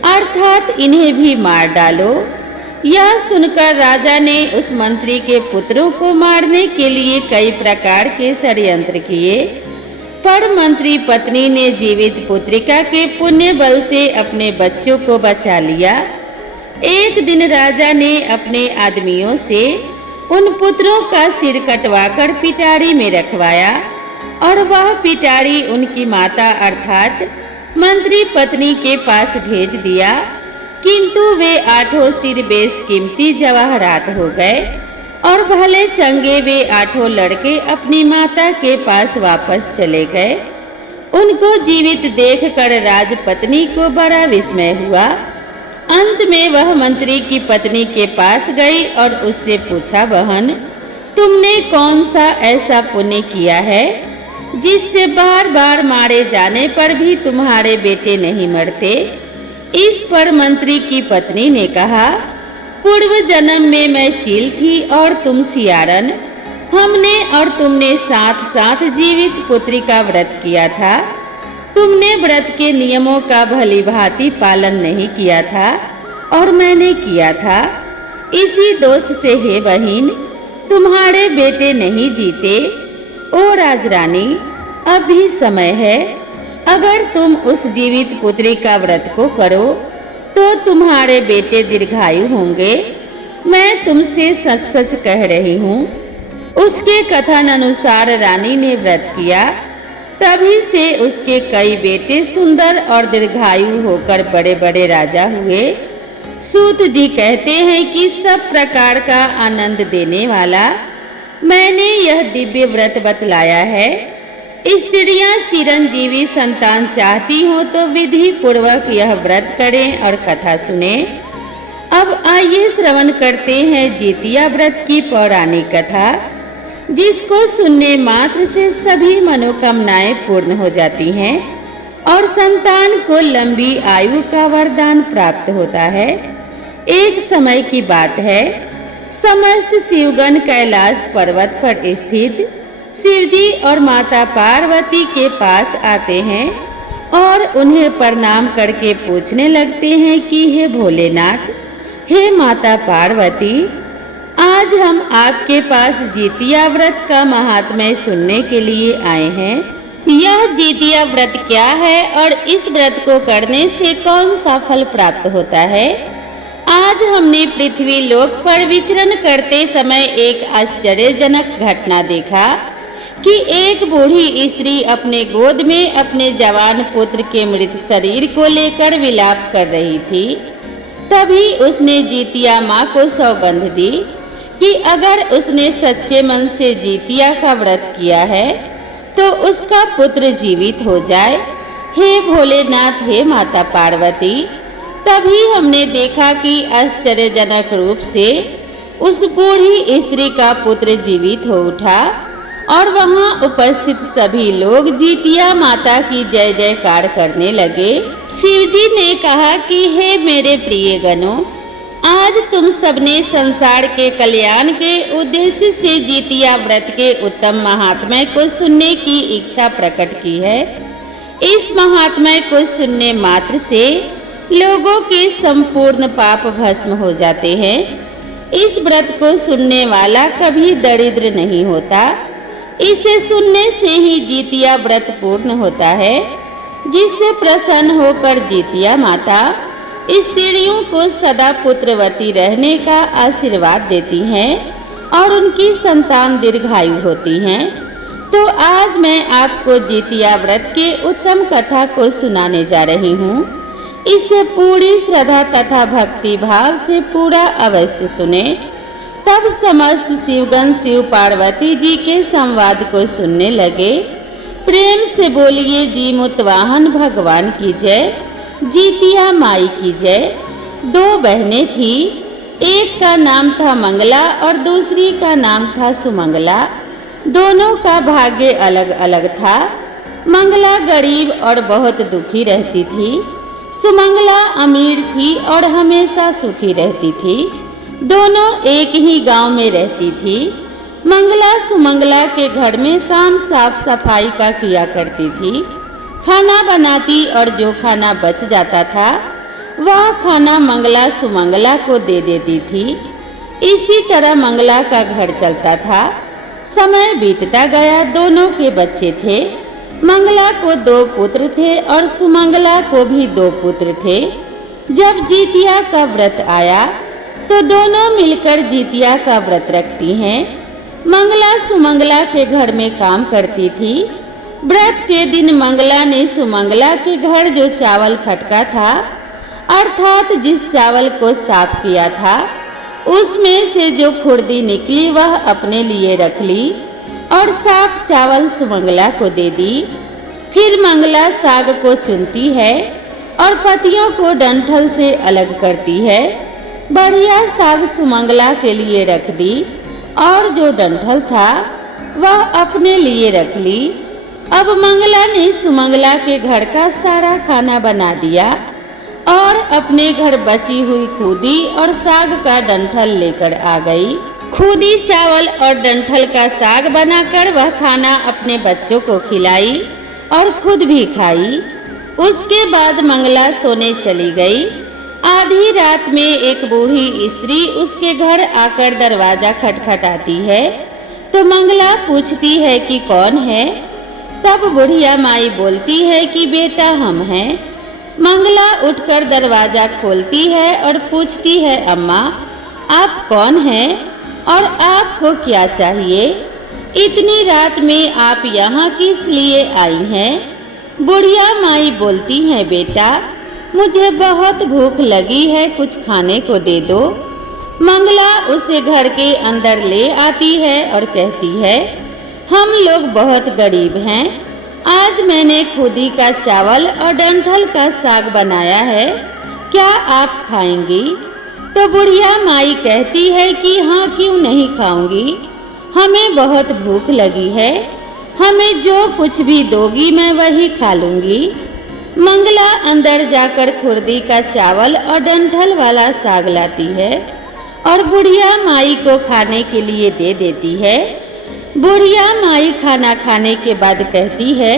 अर्थात इन्हें भी मार डालो। यह सुनकर राजा ने उस मंत्री के पुत्रों को मारने के लिए कई प्रकार के षड्यंत्र किए, पर मंत्री पत्नी ने जीवित पुत्रिका के पुण्य बल से अपने बच्चों को बचा लिया। एक दिन राजा ने अपने आदमियों से उन पुत्रों का सिर कटवाकर पिटारी में रखवाया और वह पिटारी उनकी माता अर्थात मंत्री पत्नी के पास भेज दिया, किंतु वे 8 सिर बेशकीमती जवाहरात हो गए और भले चंगे वे 8 लड़के अपनी माता के पास वापस चले गए। उनको जीवित देखकर राजपत्नी को बड़ा विस्मय हुआ। अंत में वह मंत्री की पत्नी के पास गई और उससे पूछा, बहन, तुमने कौन सा ऐसा पुण्य किया है जिससे बार बार मारे जाने पर भी तुम्हारे बेटे नहीं मरते? इस पर मंत्री की पत्नी ने कहा, पूर्व जन्म में मैं चील थी और तुम सियारन। हमने और तुमने साथ साथ जीवित पुत्री का व्रत किया था। तुमने व्रत के नियमों का भली भांति पालन नहीं किया था और मैंने किया था। इसी दोष से हे बहिन, तुम्हारे बेटे नहीं जीते। ओ राजरानी, अभी समय है। अगर तुम उस जीवित पुत्री का व्रत को करो तो तुम्हारे बेटे दीर्घायु होंगे। मैं तुमसे सच सच कह रही हूँ। उसके कथन अनुसार रानी ने व्रत किया। तभी से उसके कई बेटे सुंदर और दीर्घायु होकर बड़े बड़े राजा हुए। सूत जी कहते हैं कि सब प्रकार का आनंद देने वाला मैंने यह दिव्य व्रत बतलाया है। स्त्रियां चिरंजीवी संतान चाहती हो तो विधि पूर्वक यह व्रत करें और कथा सुने। अब आइए श्रवण करते हैं जितिया व्रत की पौराणिक कथा, जिसको सुनने मात्र से सभी मनोकामनाएं पूर्ण हो जाती हैं और संतान को लंबी आयु का वरदान प्राप्त होता है। एक समय की बात है, समस्त शिवगण कैलाश पर्वत पर स्थित शिवजी और माता पार्वती के पास आते हैं और उन्हें प्रणाम करके पूछने लगते हैं कि हे भोलेनाथ, हे माता पार्वती, आज हम आपके पास जितिया व्रत का महात्म्य सुनने के लिए आए हैं। यह जितिया व्रत क्या है और इस व्रत को करने से कौन सा फल प्राप्त होता है? आज हमने पृथ्वी लोक पर विचरण करते समय एक आश्चर्यजनक घटना देखा कि एक बूढ़ी स्त्री अपने गोद में अपने जवान पुत्र के मृत शरीर को लेकर विलाप कर रही थी। तभी उसने जितिया माँ को सौगंध दी कि अगर उसने सच्चे मन से जितिया का व्रत किया है तो उसका पुत्र जीवित हो जाए। हे भोलेनाथ, हे माता पार्वती, तभी हमने देखा कि आश्चर्यजनक रूप से उस बूढ़ी स्त्री का पुत्र जीवित हो उठा और वहां उपस्थित सभी लोग जितिया माता की जय जयकार करने लगे। शिवजी ने कहा कि हे मेरे प्रिय गणों, आज तुम सबने संसार के कल्याण के उद्देश्य से जितिया व्रत के उत्तम महात्म्य को सुनने की इच्छा प्रकट की है। इस महात्म्य को सुनने मात्र से लोगों के संपूर्ण पाप भस्म हो जाते हैं। इस व्रत को सुनने वाला कभी दरिद्र नहीं होता। इसे सुनने से ही जितिया व्रत पूर्ण होता है, जिससे प्रसन्न होकर जितिया माता स्त्रियों को सदा पुत्रवती रहने का आशीर्वाद देती हैं और उनकी संतान दीर्घायु होती हैं। तो आज मैं आपको जितिया व्रत के उत्तम कथा को सुनाने जा रही हूँ। इसे पूरी श्रद्धा तथा भक्ति भाव से पूरा अवश्य सुने। तब समस्त शिवगण शिव पार्वती जी के संवाद को सुनने लगे। प्रेम से बोलिए जी मुतवाहन भगवान की जय, जितिया माई की जय। 2 बहनें थी, एक का नाम था मंगला और दूसरी का नाम था सुमंगला। दोनों का भाग्य अलग अलग था। मंगला गरीब और बहुत दुखी रहती थी। सुमंगला अमीर थी और हमेशा सुखी रहती थी। दोनों एक ही गांव में रहती थी। मंगला सुमंगला के घर में काम साफ सफाई का किया करती थी, खाना बनाती और जो खाना बच जाता था वह खाना मंगला सुमंगला को दे देती थी। इसी तरह मंगला का घर चलता था। समय बीतता गया। दोनों के बच्चे थे। मंगला को 2 पुत्र थे और सुमंगला को भी 2 पुत्र थे। जब जितिया का व्रत आया तो दोनों मिलकर जितिया का व्रत रखती हैं। मंगला सुमंगला के घर में काम करती थी। व्रत के दिन मंगला ने सुमंगला के घर जो चावल फटका था, अर्थात जिस चावल को साफ किया था, उसमें से जो खुर्दी निकली वह अपने लिए रख ली और साफ चावल सुमंगला को दे दी। फिर मंगला साग को चुनती है और पत्तियों को डंठल से अलग करती है। बढ़िया साग सुमंगला के लिए रख दी और जो डंठल था वह अपने लिए रख ली। अब मंगला ने सुमंगला के घर का सारा खाना बना दिया और अपने घर बची हुई खूदी और साग का डंठल लेकर आ गई। खूदी चावल और डंठल का साग बनाकर वह खाना अपने बच्चों को खिलाई और खुद भी खाई। उसके बाद मंगला सोने चली गई। आधी रात में एक बूढ़ी स्त्री उसके घर आकर दरवाजा खटखटाती है तो मंगला पूछती है कि कौन है। तब बुढ़िया माई बोलती है कि बेटा हम हैं। मंगला उठकर दरवाजा खोलती है और पूछती है, अम्मा आप कौन हैं और आपको क्या चाहिए? इतनी रात में आप यहाँ किस लिए आई हैं? बुढ़िया माई बोलती है, बेटा मुझे बहुत भूख लगी है, कुछ खाने को दे दो। मंगला उसे घर के अंदर ले आती है और कहती है, हम लोग बहुत गरीब हैं। आज मैंने खुदी का चावल और डंठल का साग बनाया है, क्या आप खाएंगी? तो बुढ़िया माई कहती है कि हाँ क्यों नहीं खाऊंगी, हमें बहुत भूख लगी है, हमें जो कुछ भी दोगी मैं वही खा लूंगी। मंगला अंदर जाकर खुर्दी का चावल और डंठल वाला साग लाती है और बुढ़िया माई को खाने के लिए दे देती है। बुढ़िया माई खाना खाने के बाद कहती है,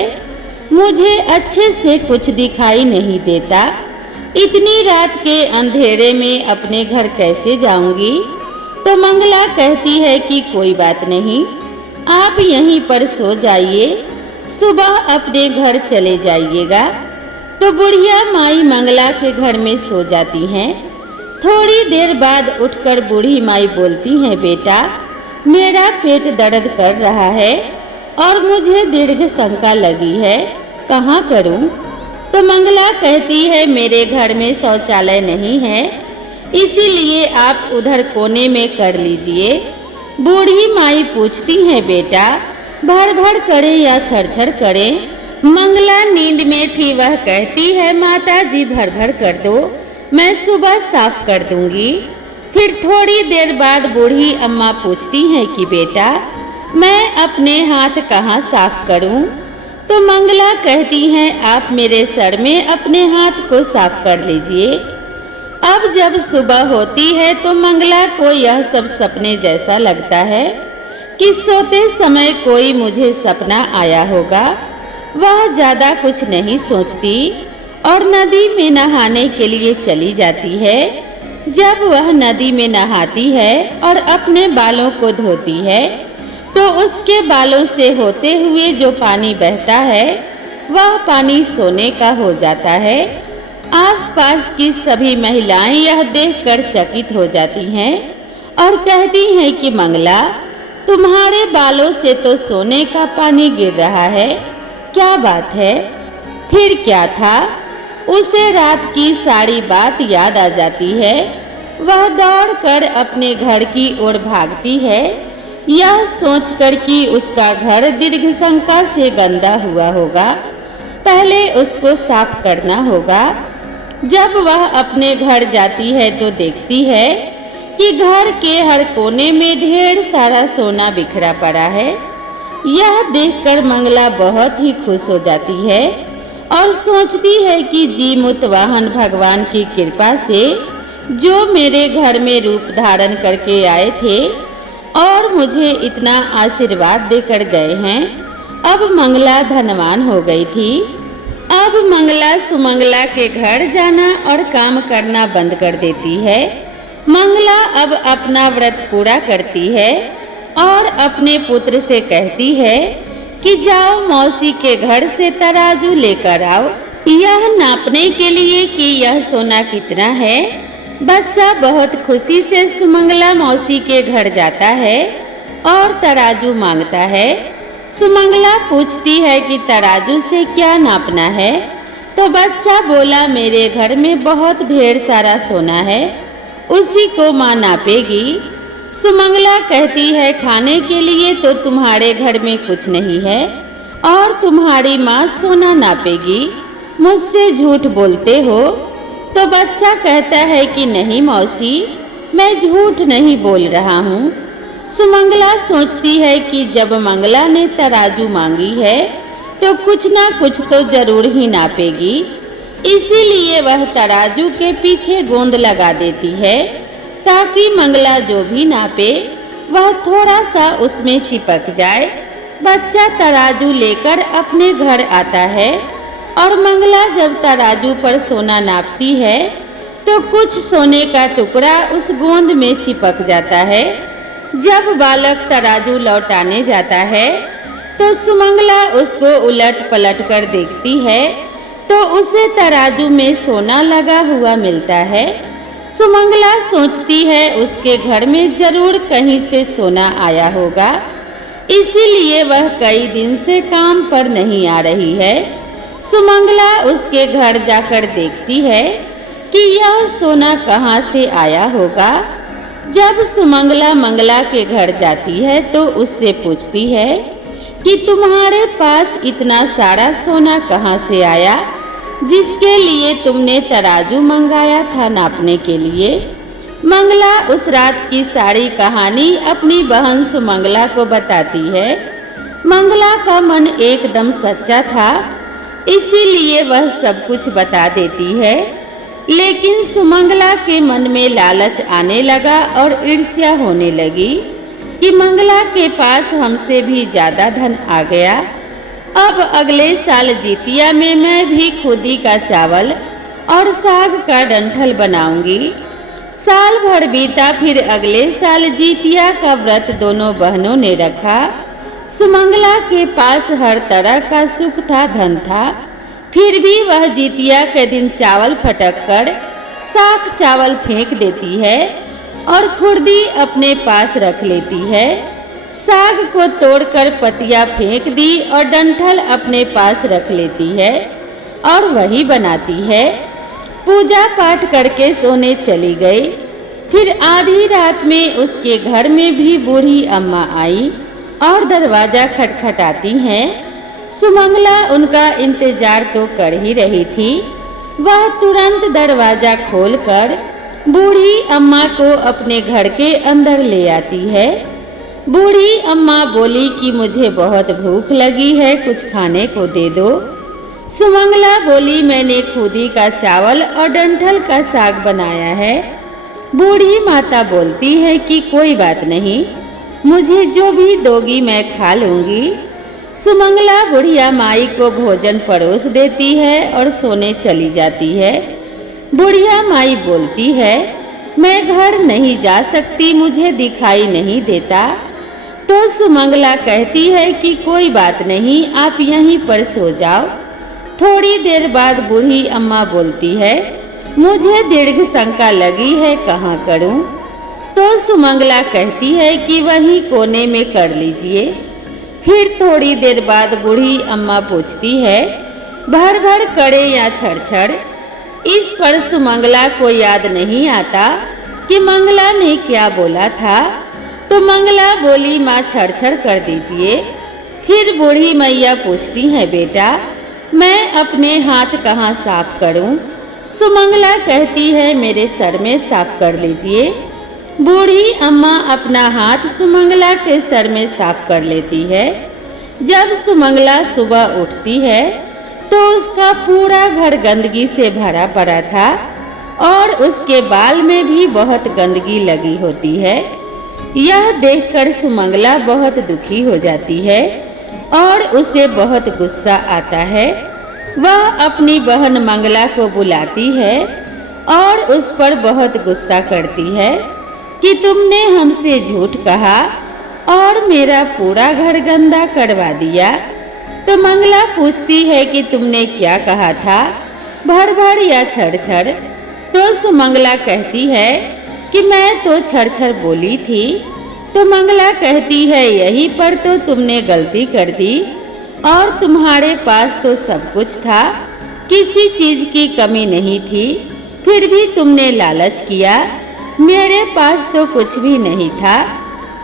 मुझे अच्छे से कुछ दिखाई नहीं देता, इतनी रात के अंधेरे में अपने घर कैसे जाऊंगी? तो मंगला कहती है कि कोई बात नहीं, आप यहीं पर सो जाइए, सुबह अपने घर चले जाइएगा। तो बुढ़िया माई मंगला के घर में सो जाती हैं। थोड़ी देर बाद उठकर बूढ़ी माई बोलती है, बेटा मेरा पेट दर्द कर रहा है और मुझे दीर्घ शंका लगी है, कहाँ करूं? तो मंगला कहती है, मेरे घर में शौचालय नहीं है, इसीलिए आप उधर कोने में कर लीजिए। बूढ़ी माई पूछती है, बेटा भर भर करें या छड़ करें? मंगला नींद में थी, वह कहती है, माता जी भर भर कर दो, मैं सुबह साफ कर दूंगी। फिर थोड़ी देर बाद बूढ़ी अम्मा पूछती हैं कि बेटा मैं अपने हाथ कहाँ साफ करूं? तो मंगला कहती हैं, आप मेरे सर में अपने हाथ को साफ कर लीजिए। अब जब सुबह होती है तो मंगला को यह सब सपने जैसा लगता है कि सोते समय कोई मुझे सपना आया होगा। वह ज्यादा कुछ नहीं सोचती और नदी में नहाने के लिए चली जाती है। जब वह नदी में नहाती है और अपने बालों को धोती है तो उसके बालों से होते हुए जो पानी बहता है वह पानी सोने का हो जाता है। आसपास की सभी महिलाएं यह देखकर चकित हो जाती हैं और कहती हैं कि मंगला तुम्हारे बालों से तो सोने का पानी गिर रहा है, क्या बात है? फिर क्या था? उसे रात की सारी बात याद आ जाती है। वह दौड़कर अपने घर की ओर भागती है, यह सोचकर कि उसका घर दीर्घ शंका से गंदा हुआ होगा, पहले उसको साफ करना होगा। जब वह अपने घर जाती है तो देखती है कि घर के हर कोने में ढेर सारा सोना बिखरा पड़ा है। यह देखकर मंगला बहुत ही खुश हो जाती है और सोचती है कि जीमुत वाहन भगवान की कृपा से जो मेरे घर में रूप धारण करके आए थे और मुझे इतना आशीर्वाद देकर गए हैं, अब मंगला धनवान हो गई थी। अब मंगला सुमंगला के घर जाना और काम करना बंद कर देती है। मंगला अब अपना व्रत पूरा करती है और अपने पुत्र से कहती है कि जाओ मौसी के घर से तराजू लेकर आओ, यह नापने के लिए कि यह सोना कितना है, बच्चा बहुत खुशी से सुमंगला मौसी के घर जाता है और तराजू मांगता है। सुमंगला पूछती है कि तराजू से क्या नापना है, तो बच्चा बोला मेरे घर में बहुत ढेर सारा सोना है, उसी को माँ नापेगी। सुमंगला कहती है खाने के लिए तो तुम्हारे घर में कुछ नहीं है और तुम्हारी माँ सोना नापेगी, मुझसे झूठ बोलते हो। तो बच्चा कहता है कि नहीं मौसी, मैं झूठ नहीं बोल रहा हूँ। सुमंगला सोचती है कि जब मंगला ने तराजू मांगी है तो कुछ ना कुछ तो जरूर ही नापेगी, इसीलिए वह तराजू के पीछे गोंद लगा देती है ताकि मंगला जो भी नापे वह थोड़ा सा उसमें चिपक जाए। बच्चा तराजू लेकर अपने घर आता है और मंगला जब तराजू पर सोना नापती है तो कुछ सोने का टुकड़ा उस गोंद में चिपक जाता है। जब बालक तराजू लौटाने जाता है तो सुमंगला उसको उलट पलट कर देखती है तो उसे तराजू में सोना लगा हुआ मिलता है। सुमंगला सोचती है उसके घर में जरूर कहीं से सोना आया होगा, इसीलिए वह कई दिन से काम पर नहीं आ रही है। सुमंगला उसके घर जाकर देखती है कि यह सोना कहाँ से आया होगा। जब सुमंगला मंगला के घर जाती है तो उससे पूछती है कि तुम्हारे पास इतना सारा सोना कहाँ से आया जिसके लिए तुमने तराजू मंगाया था नापने के लिए। मंगला उस रात की सारी कहानी अपनी बहन सुमंगला को बताती है। मंगला का मन एकदम सच्चा था, इसीलिए वह सब कुछ बता देती है, लेकिन सुमंगला के मन में लालच आने लगा और ईर्ष्या होने लगी कि मंगला के पास हमसे भी ज्यादा धन आ गया। अब अगले साल जितिया में मैं भी खुदी का चावल और साग का डंठल बनाऊंगी। साल भर बीता, फिर अगले साल जितिया का व्रत दोनों बहनों ने रखा। सुमंगला के पास हर तरह का सुख था, धन था, फिर भी वह जितिया के दिन चावल फटक कर साफ चावल फेंक देती है और खुर्दी अपने पास रख लेती है। साग को तोड़कर पतिया फेंक दी और डंठल अपने पास रख लेती है और वही बनाती है। पूजा पाठ करके सोने चली गई। फिर आधी रात में उसके घर में भी बूढ़ी अम्मा आई और दरवाजा खटखटाती हैं। सुमंगला उनका इंतजार तो कर ही रही थी। वह तुरंत दरवाजा खोलकर बूढ़ी अम्मा को अपने घर के अंदर ले आती है। बूढ़ी अम्मा बोली कि मुझे बहुत भूख लगी है, कुछ खाने को दे दो। सुमंगला बोली मैंने खुदी का चावल और डंठल का साग बनाया है। बूढ़ी माता बोलती है कि कोई बात नहीं, मुझे जो भी दोगी मैं खा लूंगी। सुमंगला बुढ़िया माई को भोजन परोस देती है और सोने चली जाती है। बुढ़िया माई बोलती है मैं घर नहीं जा सकती, मुझे दिखाई नहीं देता। तो सुमंगला कहती है कि कोई बात नहीं, आप यहीं पर सो जाओ। थोड़ी देर बाद बूढ़ी अम्मा बोलती है मुझे दीर्घ शंका लगी है, कहाँ करूं? तो सुमंगला कहती है कि वहीं कोने में कर लीजिए। फिर थोड़ी देर बाद बूढ़ी अम्मा पूछती है भर भर करे या छड़ छड़? इस पर सुमंगला को याद नहीं आता कि मंगला ने क्या बोला था। तो मंगला बोली माँ छड़ छड़ कर दीजिए। फिर बूढ़ी मैया पूछती है बेटा मैं अपने हाथ कहाँ साफ करूं? सुमंगला कहती है मेरे सर में साफ कर लीजिए। बूढ़ी अम्मा अपना हाथ सुमंगला के सर में साफ कर लेती है। जब सुमंगला सुबह उठती है तो उसका पूरा घर गंदगी से भरा पड़ा था और उसके बाल में भी बहुत गंदगी लगी होती है। यह देखकर सुमंगला बहुत दुखी हो जाती है और उसे बहुत गुस्सा आता है। वह अपनी बहन मंगला को बुलाती है और उस पर बहुत गुस्सा करती है कि तुमने हमसे झूठ कहा और मेरा पूरा घर गंदा करवा दिया। तो मंगला पूछती है कि तुमने क्या कहा था, भड़ भड़ या छड़ छड़। तो सुमंगला कहती है कि मैं तो छड़ छड़ बोली थी। तो मंगला कहती है यहीं पर तो तुमने गलती कर दी, और तुम्हारे पास तो सब कुछ था, किसी चीज की कमी नहीं थी, फिर भी तुमने लालच किया। मेरे पास तो कुछ भी नहीं था,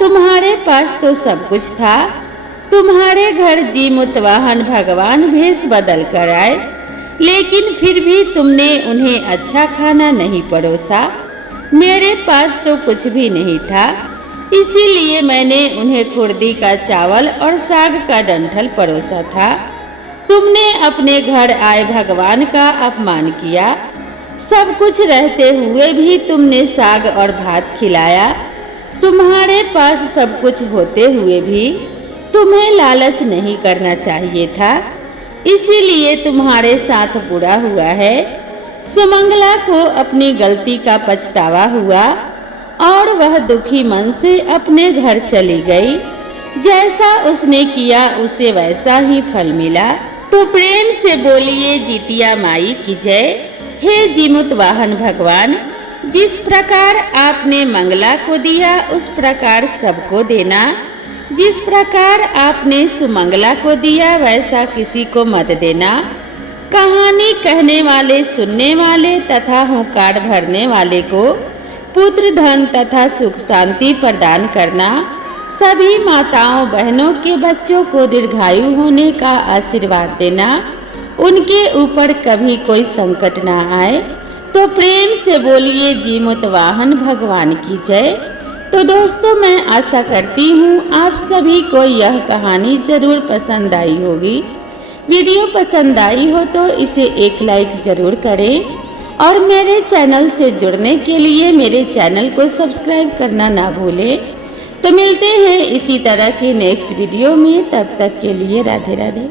तुम्हारे पास तो सब कुछ था। तुम्हारे घर जीमूत वाहन भगवान भेष बदल कर आए, लेकिन फिर भी तुमने उन्हें अच्छा खाना नहीं परोसा। मेरे पास तो कुछ भी नहीं था, इसीलिए मैंने उन्हें खुर्दी का चावल और साग का डंठल परोसा था। तुमने अपने घर आए भगवान का अपमान किया। सब कुछ रहते हुए भी तुमने साग और भात खिलाया। तुम्हारे पास सब कुछ होते हुए भी तुम्हें लालच नहीं करना चाहिए था, इसीलिए तुम्हारे साथ बुरा हुआ है। सुमंगला को अपनी गलती का पछतावा हुआ और वह दुखी मन से अपने घर चली गई। जैसा उसने किया उसे वैसा ही फल मिला। तो प्रेम से बोलिए जितिया माई की जय। हे जीमूत वाहन भगवान, जिस प्रकार आपने मंगला को दिया उस प्रकार सबको देना। जिस प्रकार आपने सुमंगला को दिया वैसा किसी को मत देना। कहानी कहने वाले, सुनने वाले तथा हुंकार भरने वाले को पुत्र धन तथा सुख शांति प्रदान करना। सभी माताओं बहनों के बच्चों को दीर्घायु होने का आशीर्वाद देना, उनके ऊपर कभी कोई संकट ना आए। तो प्रेम से बोलिए जीमूत वाहन भगवान की जय। तो दोस्तों, मैं आशा करती हूँ आप सभी को यह कहानी ज़रूर पसंद आई होगी। वीडियो पसंद आई हो तो इसे एक लाइक ज़रूर करें, और मेरे चैनल से जुड़ने के लिए मेरे चैनल को सब्सक्राइब करना ना भूलें। तो मिलते हैं इसी तरह के नेक्स्ट वीडियो में, तब तक के लिए राधे राधे।